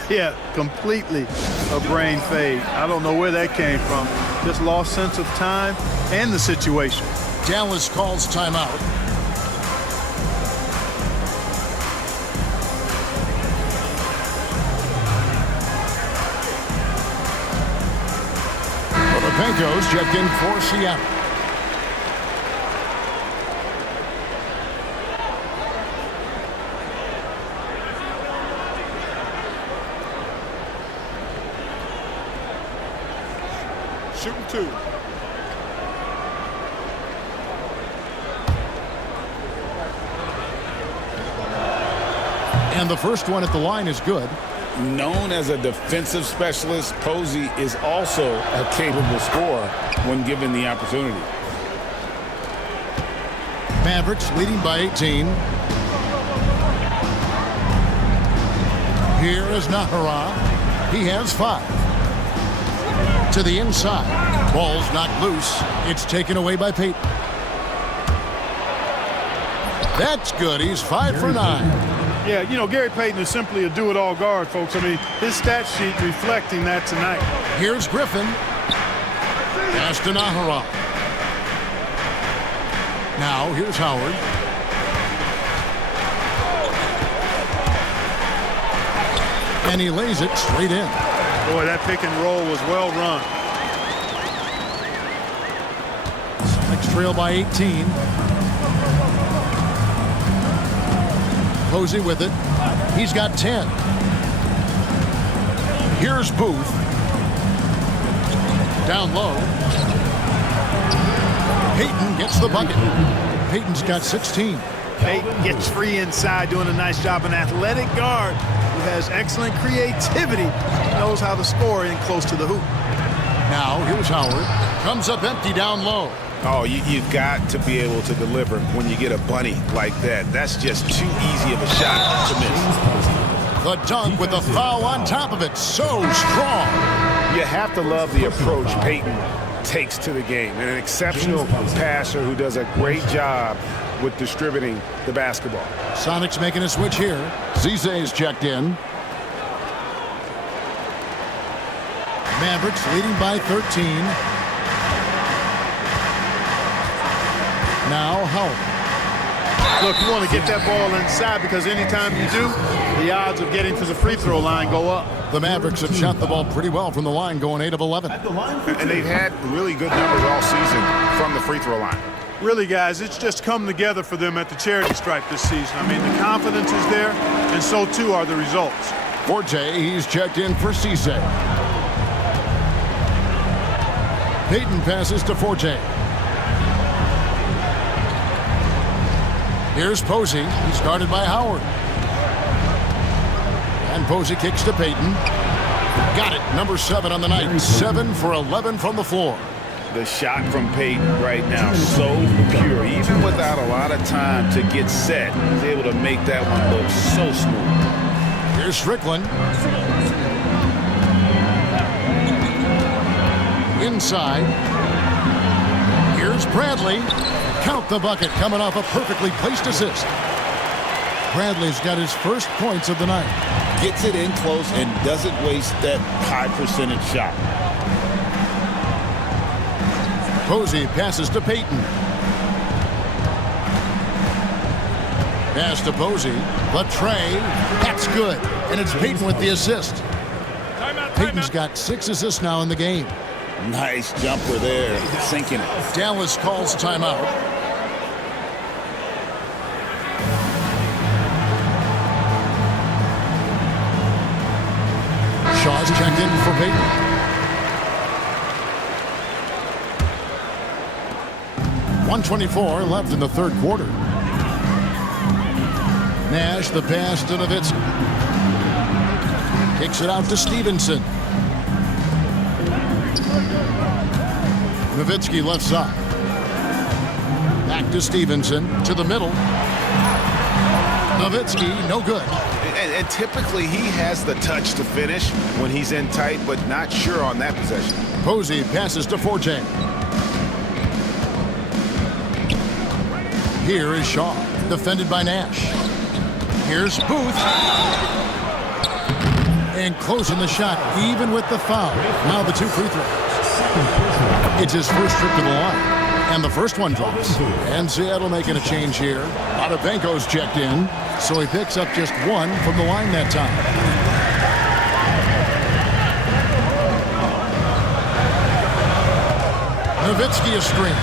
yeah, completely a brain fade. I don't know where that came from. Just lost sense of time and the situation. Dallas calls timeout. Penko's checked in for Seattle. Shooting 2. And the first one at the line is good. Known as a defensive specialist, Posey is also a capable scorer when given the opportunity. Mavericks leading by 18. Here is Nahara. He has 5. To the inside. Ball's knocked loose. It's taken away by Payton. That's good. He's 5 for 9. Yeah, you know, Gary Payton is simply a do-it-all guard, folks. I mean, his stat sheet reflecting that tonight. Here's Griffin. Pass to Nahara. Now, here's Howard. And he lays it straight in. Boy, that pick and roll was well run. Next trail by 18. Posey with it. He's got 10. Here's Booth. Down low. Payton gets the bucket. Payton's got 16. Payton gets free inside, doing a nice job. An athletic guard who has excellent creativity. Knows how to score in close to the hoop. Now, here's Howard. Comes up empty down low. Oh, you've got to be able to deliver when you get a bunny like that. That's just too easy of a shot to miss. The dunk with the foul on top of it. So strong. You have to love the approach Payton takes to the game. And an exceptional passer who does a great job with distributing the basketball. Sonics making a switch here. Zeze's checked in. Mavericks leading by 13. Now Howard. Look, you want to get that ball inside because anytime you do, the odds of getting to the free throw line go up. The Mavericks have shot the ball pretty well from the line, going 8 of 11. And they've had really good numbers all season from the free throw line. Really, guys, it's just come together for them at the charity stripe this season. I mean, the confidence is there, and so too are the results. Forte, he's checked in for Cisse. Payton passes to Forte. Here's Posey. He's guarded by Howard. And Posey kicks to Payton. Got it. Number 7 on the night. 7 for 11 from the floor. The shot from Payton right now, so pure. Even without a lot of time to get set, he's able to make that one look so smooth. Here's Strickland. Inside. Here's Bradley. Count the bucket, coming off a perfectly placed assist. Bradley's got his first points of the night. Gets it in close and doesn't waste that high percentage shot. Posey passes to Payton. Pass to Posey. The tray. That's good. And it's Payton with the assist. Payton's got 6 assists now in the game. Nice jumper there, sinking it. Dallas calls timeout. Shaw's checked in for Payton. .124 left in the third quarter. Nash, the pass to Nowitzki. Kicks it out to Stevenson. Nowitzki left side. Back to Stevenson, to the middle. Nowitzki, no good. And typically he has the touch to finish when he's in tight, but not sure on that possession. Posey passes to Forte. Here is Shaw, defended by Nash. Here's Booth. And closing the shot, even with the foul. Now the 2 free throws. It's his first trip to the line. And the first one drops. And Seattle making a change here. Otapenko's checked in, so he picks up just 1 from the line that time. Nowitzki a screen.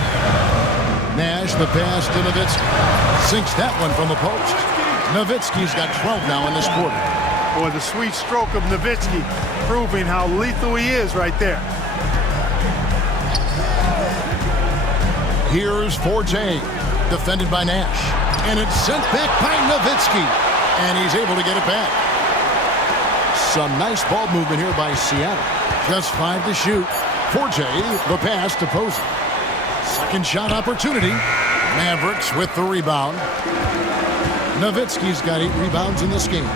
Nash the pass to Nowitzki. Sinks that one from the post. Nowitzki's got 12 now in this quarter. Boy, the sweet stroke of Nowitzki proving how lethal he is right there. Here's Forte, defended by Nash. And it's sent back by Nowitzki. And he's able to get it back. Some nice ball movement here by Seattle. Just 5 to shoot. Forte, the pass to Posey. Second shot opportunity. Mavericks with the rebound. Nowitzki's got 8 rebounds in this game.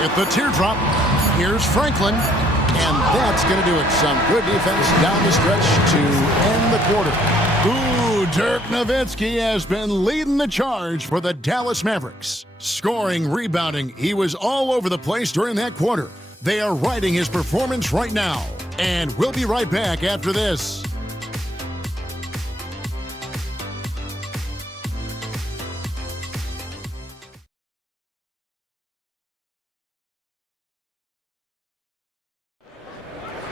At the teardrop, here's Franklin. And that's going to do it. Some good defense down the stretch to end the quarter. Ooh, Dirk Nowitzki has been leading the charge for the Dallas Mavericks. Scoring, rebounding, he was all over the place during that quarter. They are riding his performance right now. And we'll be right back after this.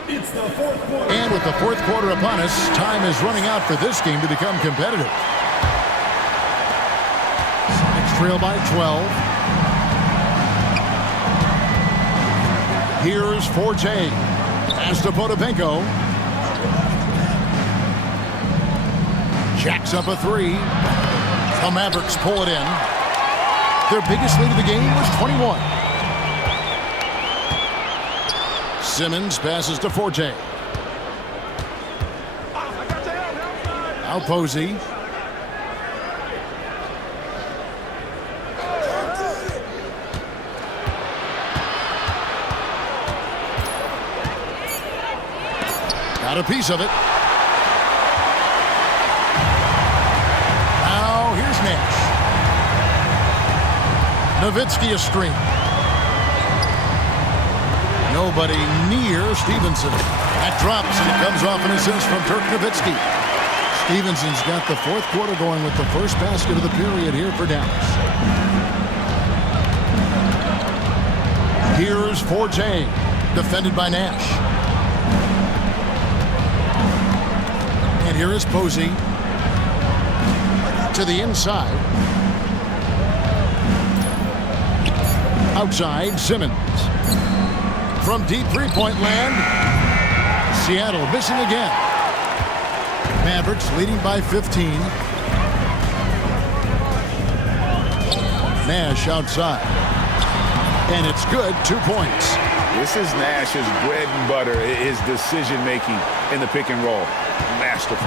It's the fourth quarter. And with the fourth quarter upon us, time is running out for this game to become competitive. Sonics trail by 12. Here's Forte. Pass to Potapenko. Jacks up a 3. The Mavericks pull it in. Their biggest lead of the game was 21. Simmons passes to Forte. Now Posey. Got a piece of it. Now here's Nash. Nowitzki a screen. Nobody near Stevenson. That drops, and it comes off an assist from Dirk Nowitzki. Stevenson's got the fourth quarter going with the first basket of the period here for Dallas. Here's Forte, defended by Nash. And here is Posey. To the inside. Outside, Simmons. From deep three-point land, Seattle missing again. Mavericks leading by 15. Nash outside. And it's good, 2 points. This is Nash's bread and butter, his decision-making in the pick and roll. Masterful.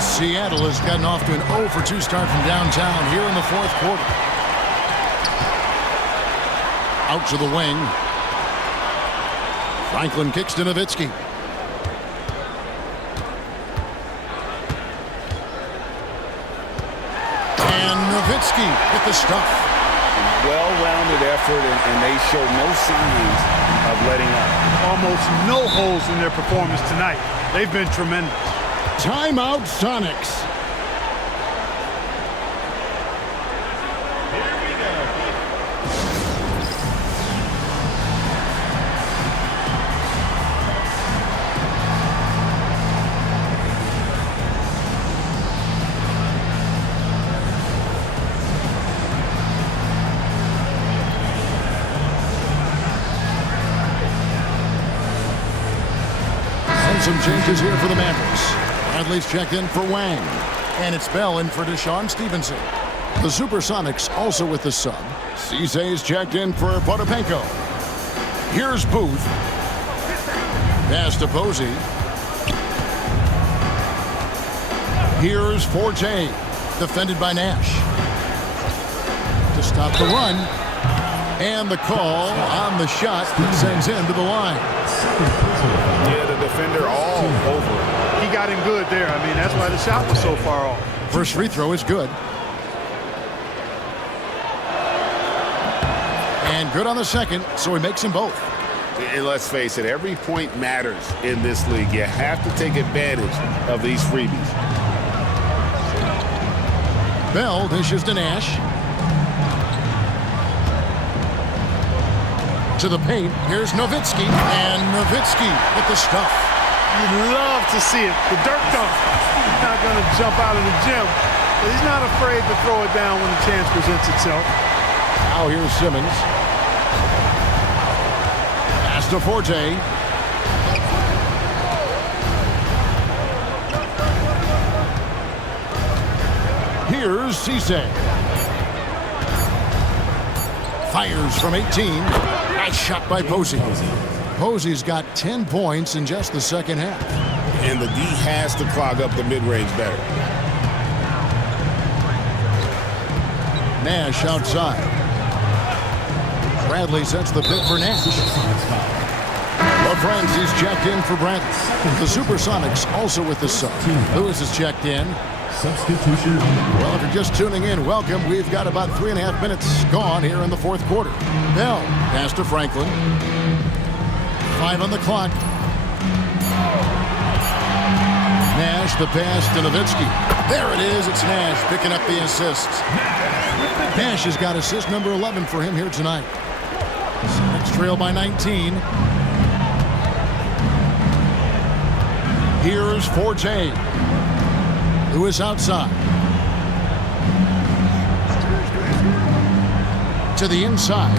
Seattle has gotten off to an 0 for 2 start from downtown here in the fourth quarter. Out to the wing. Franklin kicks to Nowitzki. And Nowitzki with the stuff. Well-rounded effort, and they show no signs of letting up. Almost no holes in their performance tonight. They've been tremendous. Timeout, Sonics. Some changes here for the Mavericks. Bradley's checked in for Wang. And it's Bell in for Deshaun Stevenson. The Supersonics also with the sub. Ceesay's checked in for Potapenko. Here's Booth. Pass to Posey. Here's Forte, defended by Nash. To stop the run. And the call on the shot sends him to the line. Yeah, the defender all over it. He got him good there. I mean, that's why the shot was so far off. First free throw is good. And good on the second, so he makes them both. And let's face it, every point matters in this league. You have to take advantage of these freebies. Bell dishes to Nash. To the paint. Here's Nowitzki. And Nowitzki with the stuff. You'd love to see it. The dirt dunk. He's not going to jump out of the gym, but he's not afraid to throw it down when the chance presents itself. Now here's Simmons. Pass to Forte. Here's Cisse. Fires from 18. Nice shot by Posey. Posey's got 10 points in just the second half. And the D has to clog up the mid-range better. Nash outside. Bradley sets the pick for Nash. LaFrenzi's checked in for Bradley. The Supersonics also with the sub. Lewis is checked in. Substitution. Well, if you're just tuning in, welcome. We've got about 3.5 minutes gone here in the fourth quarter. Bell, pass to Franklin. 5 on the clock. Nash, the pass to Nowitzki. There it is. It's Nash picking up the assist. Nash has got assist number 11 for him here tonight. Sonics trail by 19. Here's Forte. Lewis outside. To the inside.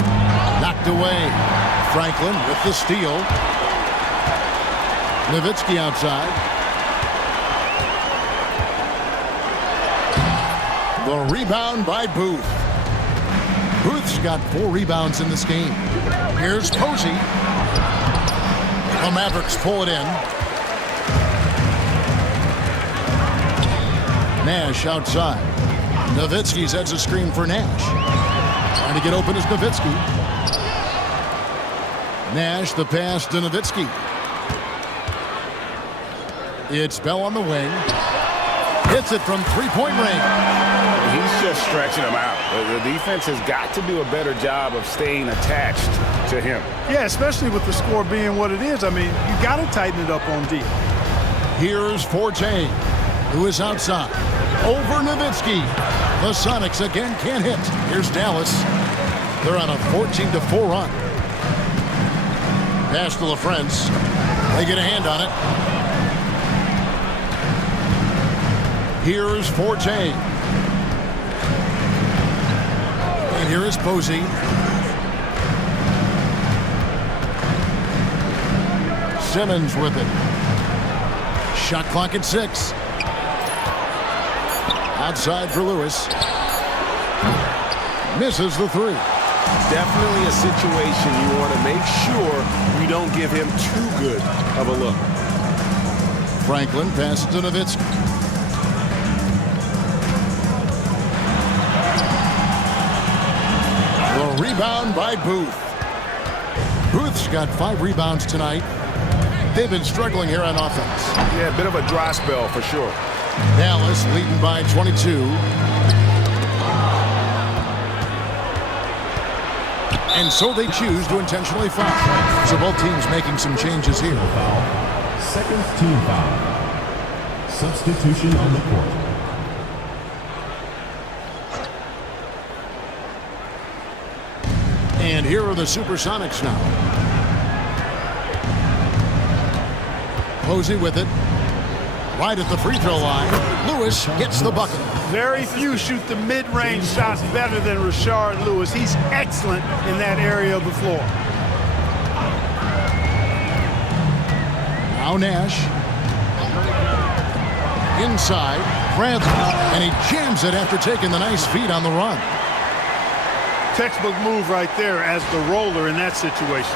Knocked away. Franklin with the steal. Nowitzki outside. The rebound by Booth. Booth's got 4 rebounds in this game. Here's Posey. The Mavericks pull it in. Nash outside. Nowitzki sets a screen for Nash. Trying to get open is Nowitzki. Nash, the pass to Nowitzki. It's Bell on the wing. Hits it from three-point range. He's just stretching him out. The defense has got to do a better job of staying attached to him. Yeah, especially with the score being what it is. I mean, you got to tighten it up on D. Here's Forte, who is outside. Over Nowitzki. The Sonics again can't hit. Here's Dallas. They're on a 14-4 run. Pass to LaFrentz. They get a hand on it. Here's Forte. And here is Posey. Simmons with it. Shot clock at 6. Outside for Lewis. Misses the 3. Definitely a situation you want to make sure we don't give him too good of a look. Franklin passes to Nowitzki. The rebound by Booth. Booth's got 5 rebounds tonight. They've been struggling here on offense. Yeah, a bit of a dry spell for sure. Dallas leading by 22. And so they choose to intentionally foul. So both teams making some changes here. Second team foul. Substitution on the court. And here are the Supersonics now. Posey with it. Right at the free throw line. Lewis gets the bucket. Very few shoot the mid-range shots better than Rashard Lewis. He's excellent in that area of the floor. Now Nash. Inside. Bradley. And he jams it after taking the nice feed on the run. Textbook move right there as the roller in that situation.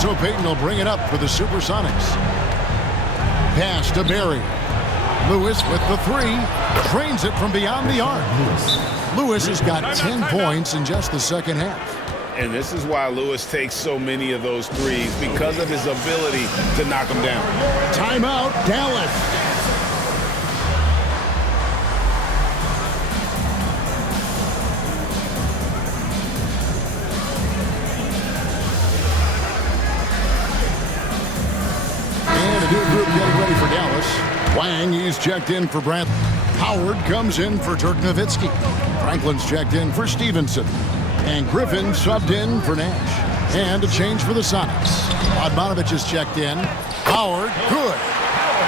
So Payton will bring it up for the Supersonics. Pass to Barry. Lewis with the three. Drains it from beyond the arc. Lewis has got 10 points in just the second half. And this is why Lewis takes so many of those threes, because of his ability to knock them down. Timeout, Dallas. And a new group getting ready for Dallas. Wang, he's checked in for Brandt. Howard comes in for Dirk Nowitzki. Franklin's checked in for Stevenson. And Griffin subbed in for Nash. And a change for the Sonics. Odmanovich is checked in. Howard, good.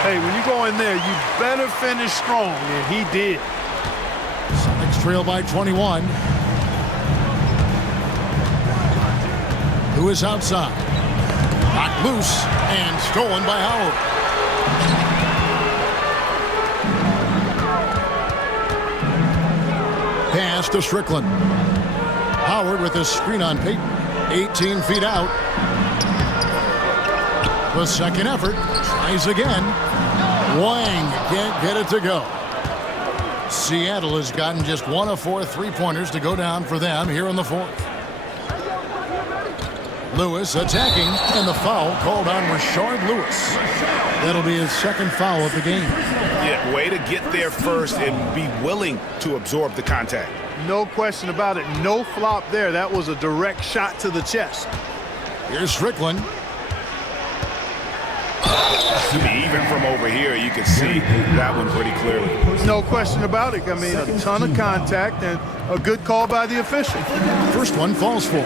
Hey, when you go in there, you better finish strong, and he did. Sonics trail by 21. Who is outside? Knocked loose and stolen by Howard. Pass to Strickland. Howard with his screen on Payton. 18 feet out. The second effort. Tries again. Wang can't get it to go. Seattle has gotten just 1 of 4 three-pointers to go down for them here in the fourth. Lewis attacking, and the foul called on Rashard Lewis. That'll be his second foul of the game. Yeah, way to get there first and be willing to absorb the contact. No question about it. No flop there. That was a direct shot to the chest. Here's Strickland. Even from over here, you can see that one pretty clearly. No question about it. I mean, a ton of contact and a good call by the official. First one falls for him.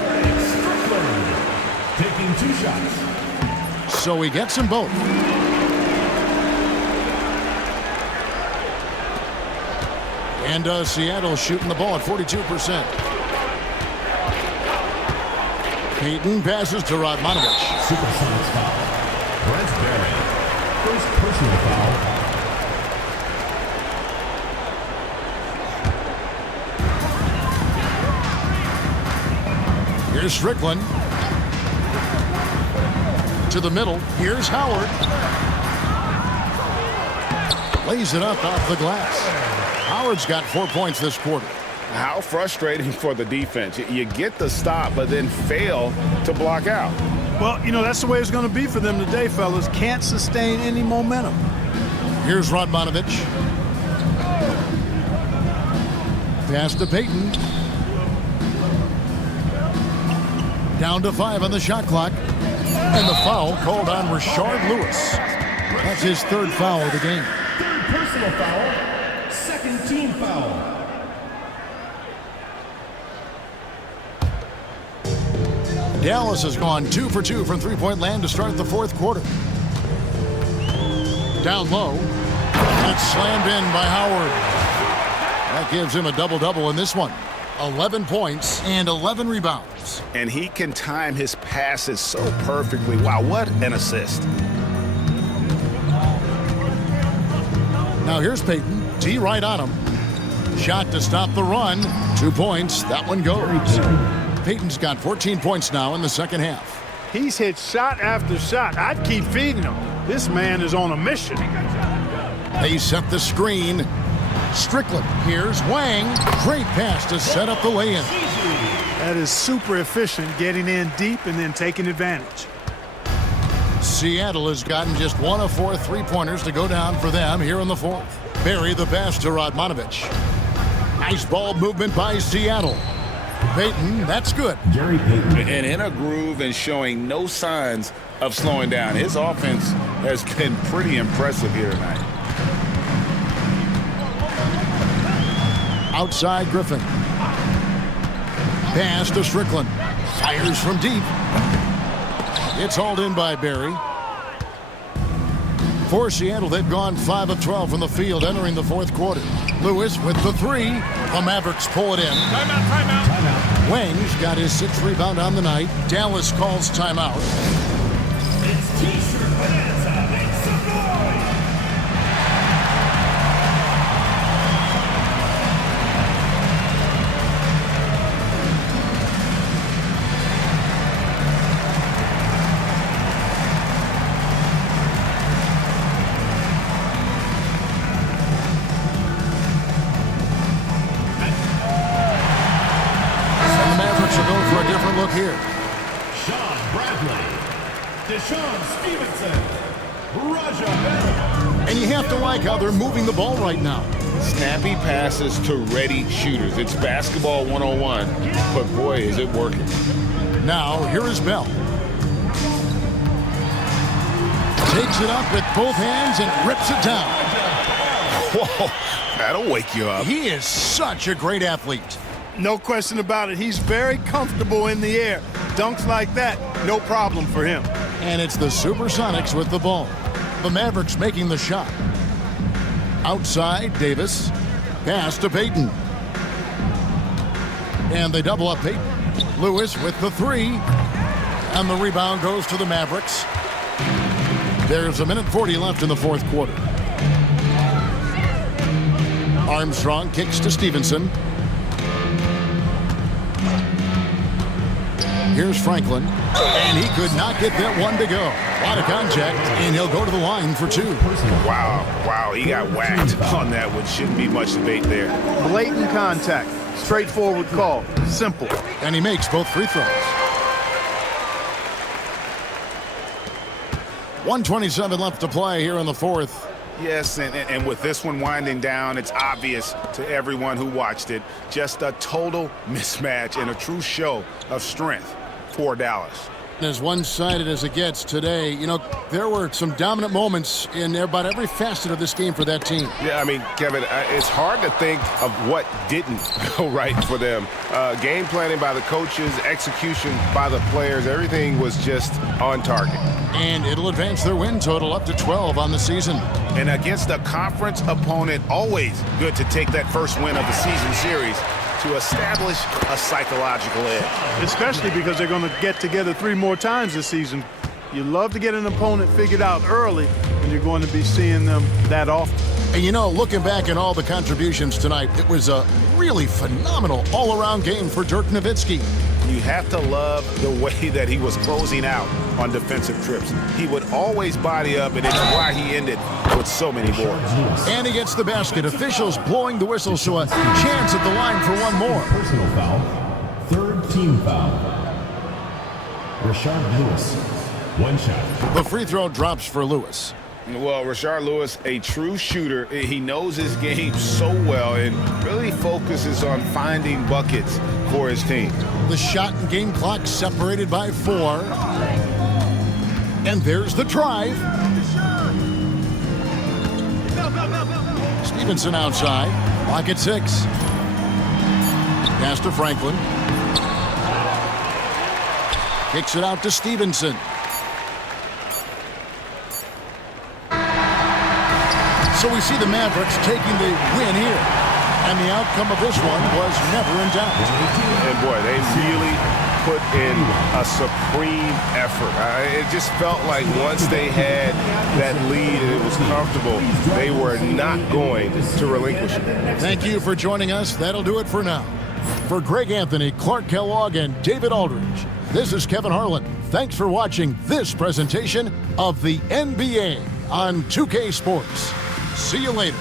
Taking 2 shots. So he gets them both. And Seattle shooting the ball at 42%. Payton passes to Radmanovich. Supersonics foul. Brent Barry. First personal foul. Here's Strickland. To the middle. Here's Howard. Lays it up off the glass. Howard's got 4 points this quarter. How frustrating for the defense. You get the stop, but then fail to block out. Well, you know, that's the way it's going to be for them today, fellas. Can't sustain any momentum. Here's Radmanovich. Pass to Payton. Down to 5 on the shot clock. And the foul called on Rashard Lewis. That's his third foul of the game. Third personal foul. Second team foul. Dallas has gone 2 for 2 from three-point land to start the fourth quarter. Down low. And it's slammed in by Howard. That gives him a double-double in this one. 11 points and 11 rebounds. And he can time his passes so perfectly. Wow, what an assist. Now here's Payton. T right on him. Shot to stop the run. 2 points. That one goes. Payton's got 14 points now in the second half. He's hit shot after shot. I'd keep feeding him. This man is on a mission. They set the screen. Strickland. Here's Wang. Great pass to set up the lay-in. That is super efficient, getting in deep and then taking advantage. Seattle has gotten just 1 of 4 three-pointers to go down for them here in the fourth. Barry the pass to Radmanovich. Nice ball movement by Seattle. Payton, that's good. Gary Payton. And in a groove and showing no signs of slowing down. His offense has been pretty impressive here tonight. Outside Griffin. Pass to Strickland. Fires from deep. It's hauled in by Barry. For Seattle, they've gone 5 of 12 from the field entering the fourth quarter. Lewis with the three. The Mavericks pull it in. Timeout. Wang's got his 6th rebound on the night. Dallas calls timeout. It's T-shirt bonanza. Make some noise. look here. Sean Bradley, Deshaun Stevenson, Raja Bell. And you have to like how they're moving the ball right now. Snappy passes to ready shooters. It's basketball 101, but boy, is it working. Now, here is Bell. Takes it up with both hands and rips it down. Whoa, that'll wake you up. He is such a great athlete. No question about it. He's very comfortable in the air. Dunks like that, no problem for him. And it's the Supersonics with the ball. The Mavericks making the shot. Outside, Davis. Pass to Payton. And they double up Payton. Lewis with the three. And the rebound goes to the Mavericks. There's 1:40 left in the fourth quarter. Armstrong kicks to Stevenson. Here's Franklin. And he could not get that one to go. A lot of contact, and he'll go to the line for two. Wow, he got whacked on that one. Shouldn't be much debate there. Blatant contact. Straightforward call. Simple. And he makes both free throws. 1:27 left to play here in the fourth. Yes, and with this one winding down, it's obvious to everyone who watched it. Just a total mismatch and a true show of strength for Dallas. As one-sided as it gets today, you know, there were some dominant moments in about every facet of this game for that team. Yeah, I mean, Kevin, it's hard to think of what didn't go right for them. Game planning by the coaches, execution by the players, everything was just on target. And it'll advance their win total up to 12 on the season. And against a conference opponent, always good to take that first win of the season series to establish a psychological edge. Especially because they're going to get together 3 more times this season. You love to get an opponent figured out early, and you're going to be seeing them that often. And you know, looking back at all the contributions tonight, it was a really phenomenal all-around game for Dirk Nowitzki. You have to love the way that he was closing out on defensive trips. He would always body up, and it's why he ended with so many boards. And he gets the basket. Officials blowing the whistle, so a chance at the line for one more. Personal foul, third team foul. Rashard Lewis, one shot. The free throw drops for Lewis. Well, Rashard Lewis, a true shooter. He knows his game so well and really focuses on finding buckets for his team. The shot and game clock separated by 4. And there's the drive. Stevenson outside. Clock at 6. Pass to Franklin. Kicks it out to Stevenson. So we see the Mavericks taking the win here. And the outcome of this one was never in doubt. And boy, they really put in a supreme effort. It just felt like once they had that lead and it was comfortable, they were not going to relinquish it. Thank you for joining us. That'll do it for now. For Greg Anthony, Clark Kellogg, and David Aldridge, this is Kevin Harlan. Thanks for watching this presentation of the NBA on 2K Sports. See you later.